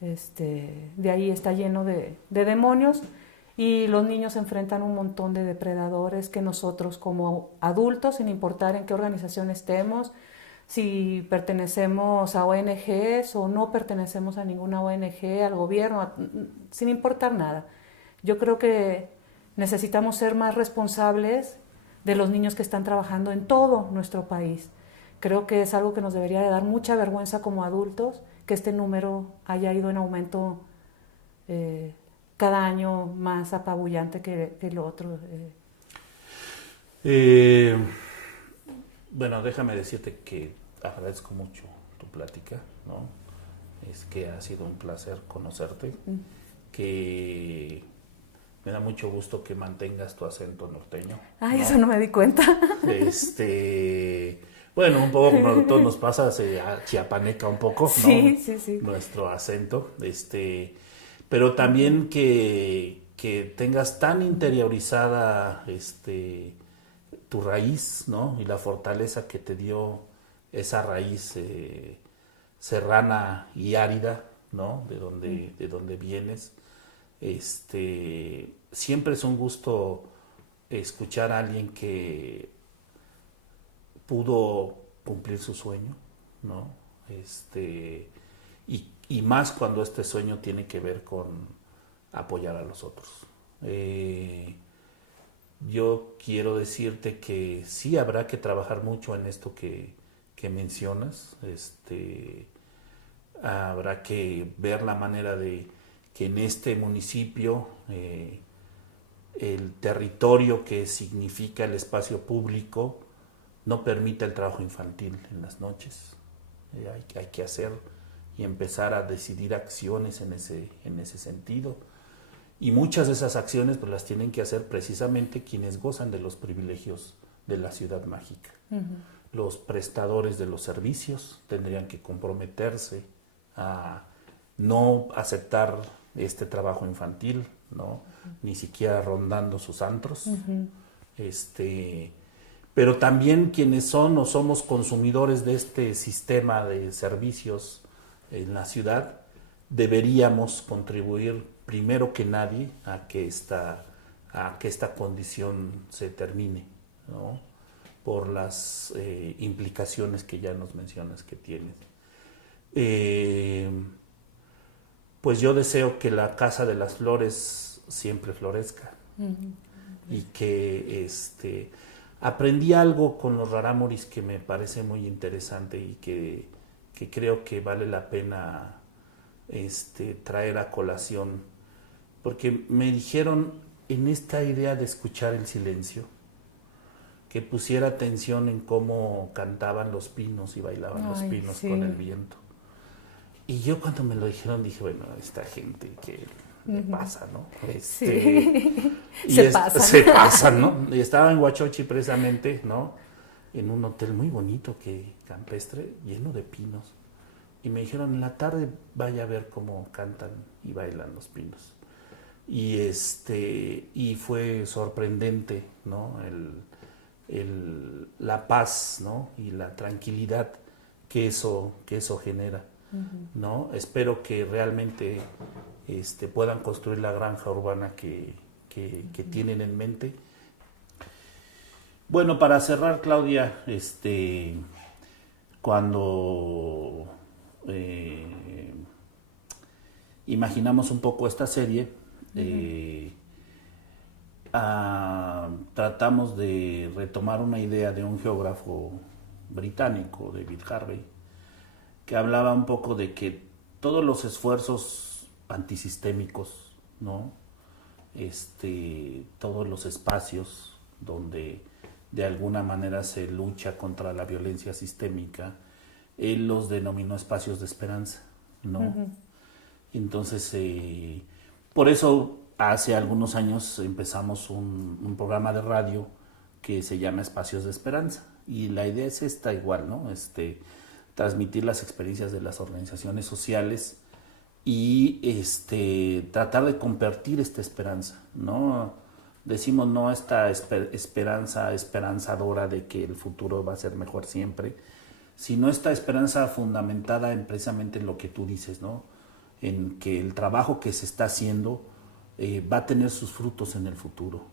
De ahí está lleno de demonios y los niños enfrentan un montón de depredadores que nosotros como adultos, sin importar en qué organización estemos, si pertenecemos a ONGs o no pertenecemos a ninguna ONG, al gobierno, sin importar nada. Yo creo que necesitamos ser más responsables de los niños que están trabajando en todo nuestro país. Creo que es algo que nos debería de dar mucha vergüenza como adultos, que este número haya ido en aumento cada año más apabullante que el otro. Bueno, déjame decirte que agradezco mucho tu plática, ¿no? Es que ha sido un placer conocerte, que me da mucho gusto que mantengas tu acento norteño. Ay, ¿no? Eso no me di cuenta. Bueno, un poco como a todos nos pasa, chiapaneca un poco, ¿no? Sí, sí, sí. Nuestro acento, pero también que tengas tan interiorizada, tu raíz, ¿no? Y la fortaleza que te dio esa raíz serrana y árida, ¿no? De donde vienes. Siempre es un gusto escuchar a alguien que pudo cumplir su sueño, ¿no? Y más cuando este sueño tiene que ver con apoyar a los otros. Yo quiero decirte que sí habrá que trabajar mucho en esto que mencionas. Habrá que ver la manera de que en este municipio el territorio que significa el espacio público no permita el trabajo infantil en las noches. Hay que hacer y empezar a decidir acciones en ese sentido. Y muchas de esas acciones pues las tienen que hacer precisamente quienes gozan de los privilegios de la ciudad mágica. Uh-huh. Los prestadores de los servicios tendrían que comprometerse a no aceptar este trabajo infantil, ¿no? Uh-huh. Ni siquiera rondando sus antros. Uh-huh. Pero también quienes son o somos consumidores de este sistema de servicios en la ciudad, deberíamos contribuir primero que nadie a que esta condición se termine, ¿no? Por las implicaciones que ya nos mencionas que tienes. Pues yo deseo que la Casa de las Flores siempre florezca. Uh-huh. Y que aprendí algo con los rarámuris que me parece muy interesante y que creo que vale la pena traer a colación, porque me dijeron en esta idea de escuchar el silencio, que pusiera atención en cómo cantaban los pinos y bailaban los pinos sí. Con el viento. Y yo cuando me lo dijeron dije, bueno, esta gente que le pasa, ¿no? Sí. Se pasan, ¿no? Y estaba en Huachochi precisamente, ¿no? En un hotel muy bonito, campestre, lleno de pinos. Y me dijeron, en la tarde vaya a ver cómo cantan y bailan los pinos. y fue sorprendente, ¿no? La paz, ¿no? Y la tranquilidad que eso genera, ¿no? Espero que realmente puedan construir la granja urbana que tienen en mente. Bueno, para cerrar, Claudia, cuando imaginamos un poco esta serie, tratamos de retomar una idea de un geógrafo británico, David Harvey, que hablaba un poco de que todos los esfuerzos antisistémicos, ¿no? Todos los espacios donde de alguna manera se lucha contra la violencia sistémica, él los denominó espacios de esperanza, ¿no? Entonces, por eso hace algunos años empezamos un programa de radio que se llama Espacios de Esperanza, y la idea es esta igual, ¿no? Transmitir las experiencias de las organizaciones sociales y tratar de compartir esta esperanza, ¿no? Decimos no esta esperanza esperanzadora de que el futuro va a ser mejor siempre, sino esta esperanza fundamentada precisamente en lo que tú dices, ¿no? En que el trabajo que se está haciendo va a tener sus frutos en el futuro.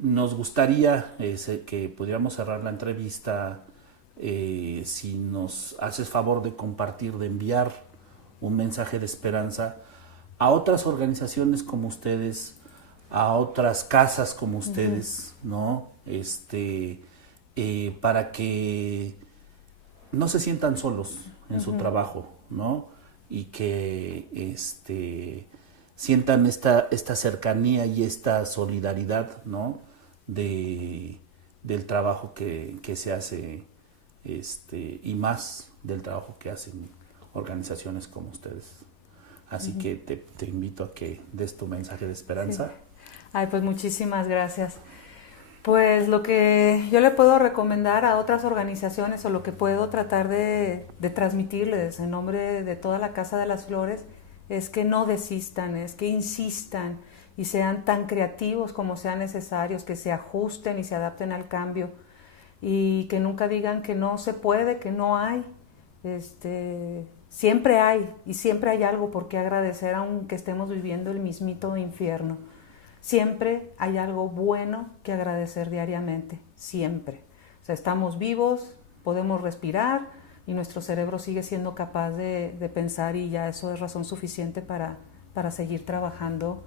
Nos gustaría que pudiéramos cerrar la entrevista, si nos haces favor de compartir, de enviar un mensaje de esperanza a otras organizaciones como ustedes, a otras casas como ustedes, ¿no? Para que no se sientan solos en su trabajo, ¿no? Y que sientan esta cercanía y esta solidaridad, ¿no? Del trabajo que se hace, y más del trabajo que hacen organizaciones como ustedes. Así que te invito a que des tu mensaje de esperanza. Sí. Ay, pues muchísimas gracias. Pues lo que yo le puedo recomendar a otras organizaciones, o lo que puedo tratar de transmitirles en nombre de toda la Casa de las Flores, es que no desistan, es que insistan y sean tan creativos como sean necesarios, que se ajusten y se adapten al cambio, y que nunca digan que no se puede, que no hay. Siempre hay, y siempre hay algo por qué agradecer, aunque estemos viviendo el mismito infierno. Siempre hay algo bueno que agradecer diariamente, siempre. O sea, estamos vivos, podemos respirar y nuestro cerebro sigue siendo capaz de pensar, y ya eso es razón suficiente para seguir trabajando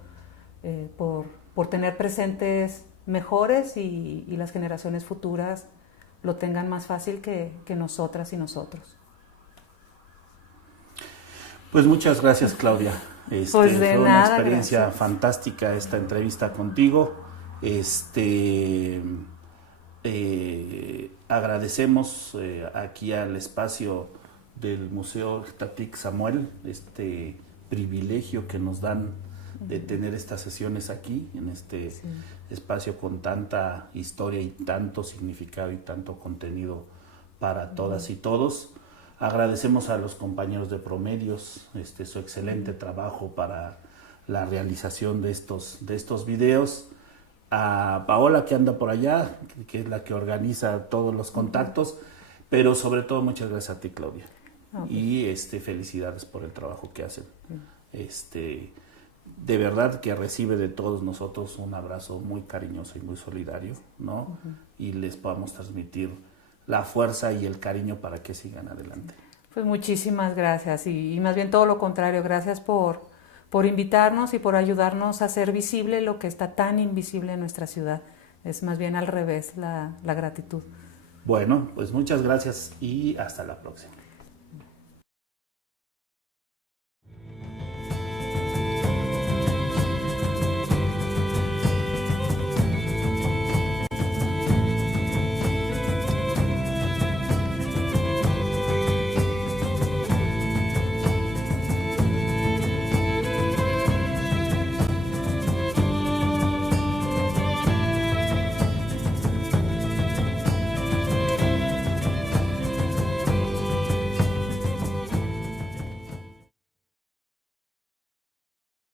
por tener presentes mejores, y las generaciones futuras lo tengan más fácil que nosotras y nosotros. Pues muchas gracias, Claudia. Pues de fue una nada, experiencia gracias. fantástica esta entrevista contigo. Agradecemos aquí al espacio del Museo Xtatic Samuel este privilegio que nos dan de tener estas sesiones aquí, en este espacio con tanta historia y tanto significado y tanto contenido para todas y todos. Agradecemos a los compañeros de Promedios su excelente trabajo para la realización de estos videos. A Paola, que anda por allá, que es la que organiza todos los contactos, pero sobre todo muchas gracias a ti, Claudia. Y felicidades por el trabajo que hacen. De verdad que recibe de todos nosotros un abrazo muy cariñoso y muy solidario, ¿no? Y les podamos transmitir la fuerza y el cariño para que sigan adelante. Pues muchísimas gracias, y más bien todo lo contrario, gracias por invitarnos y por ayudarnos a hacer visible lo que está tan invisible en nuestra ciudad. Es más bien al revés, la gratitud. Bueno, pues muchas gracias y hasta la próxima.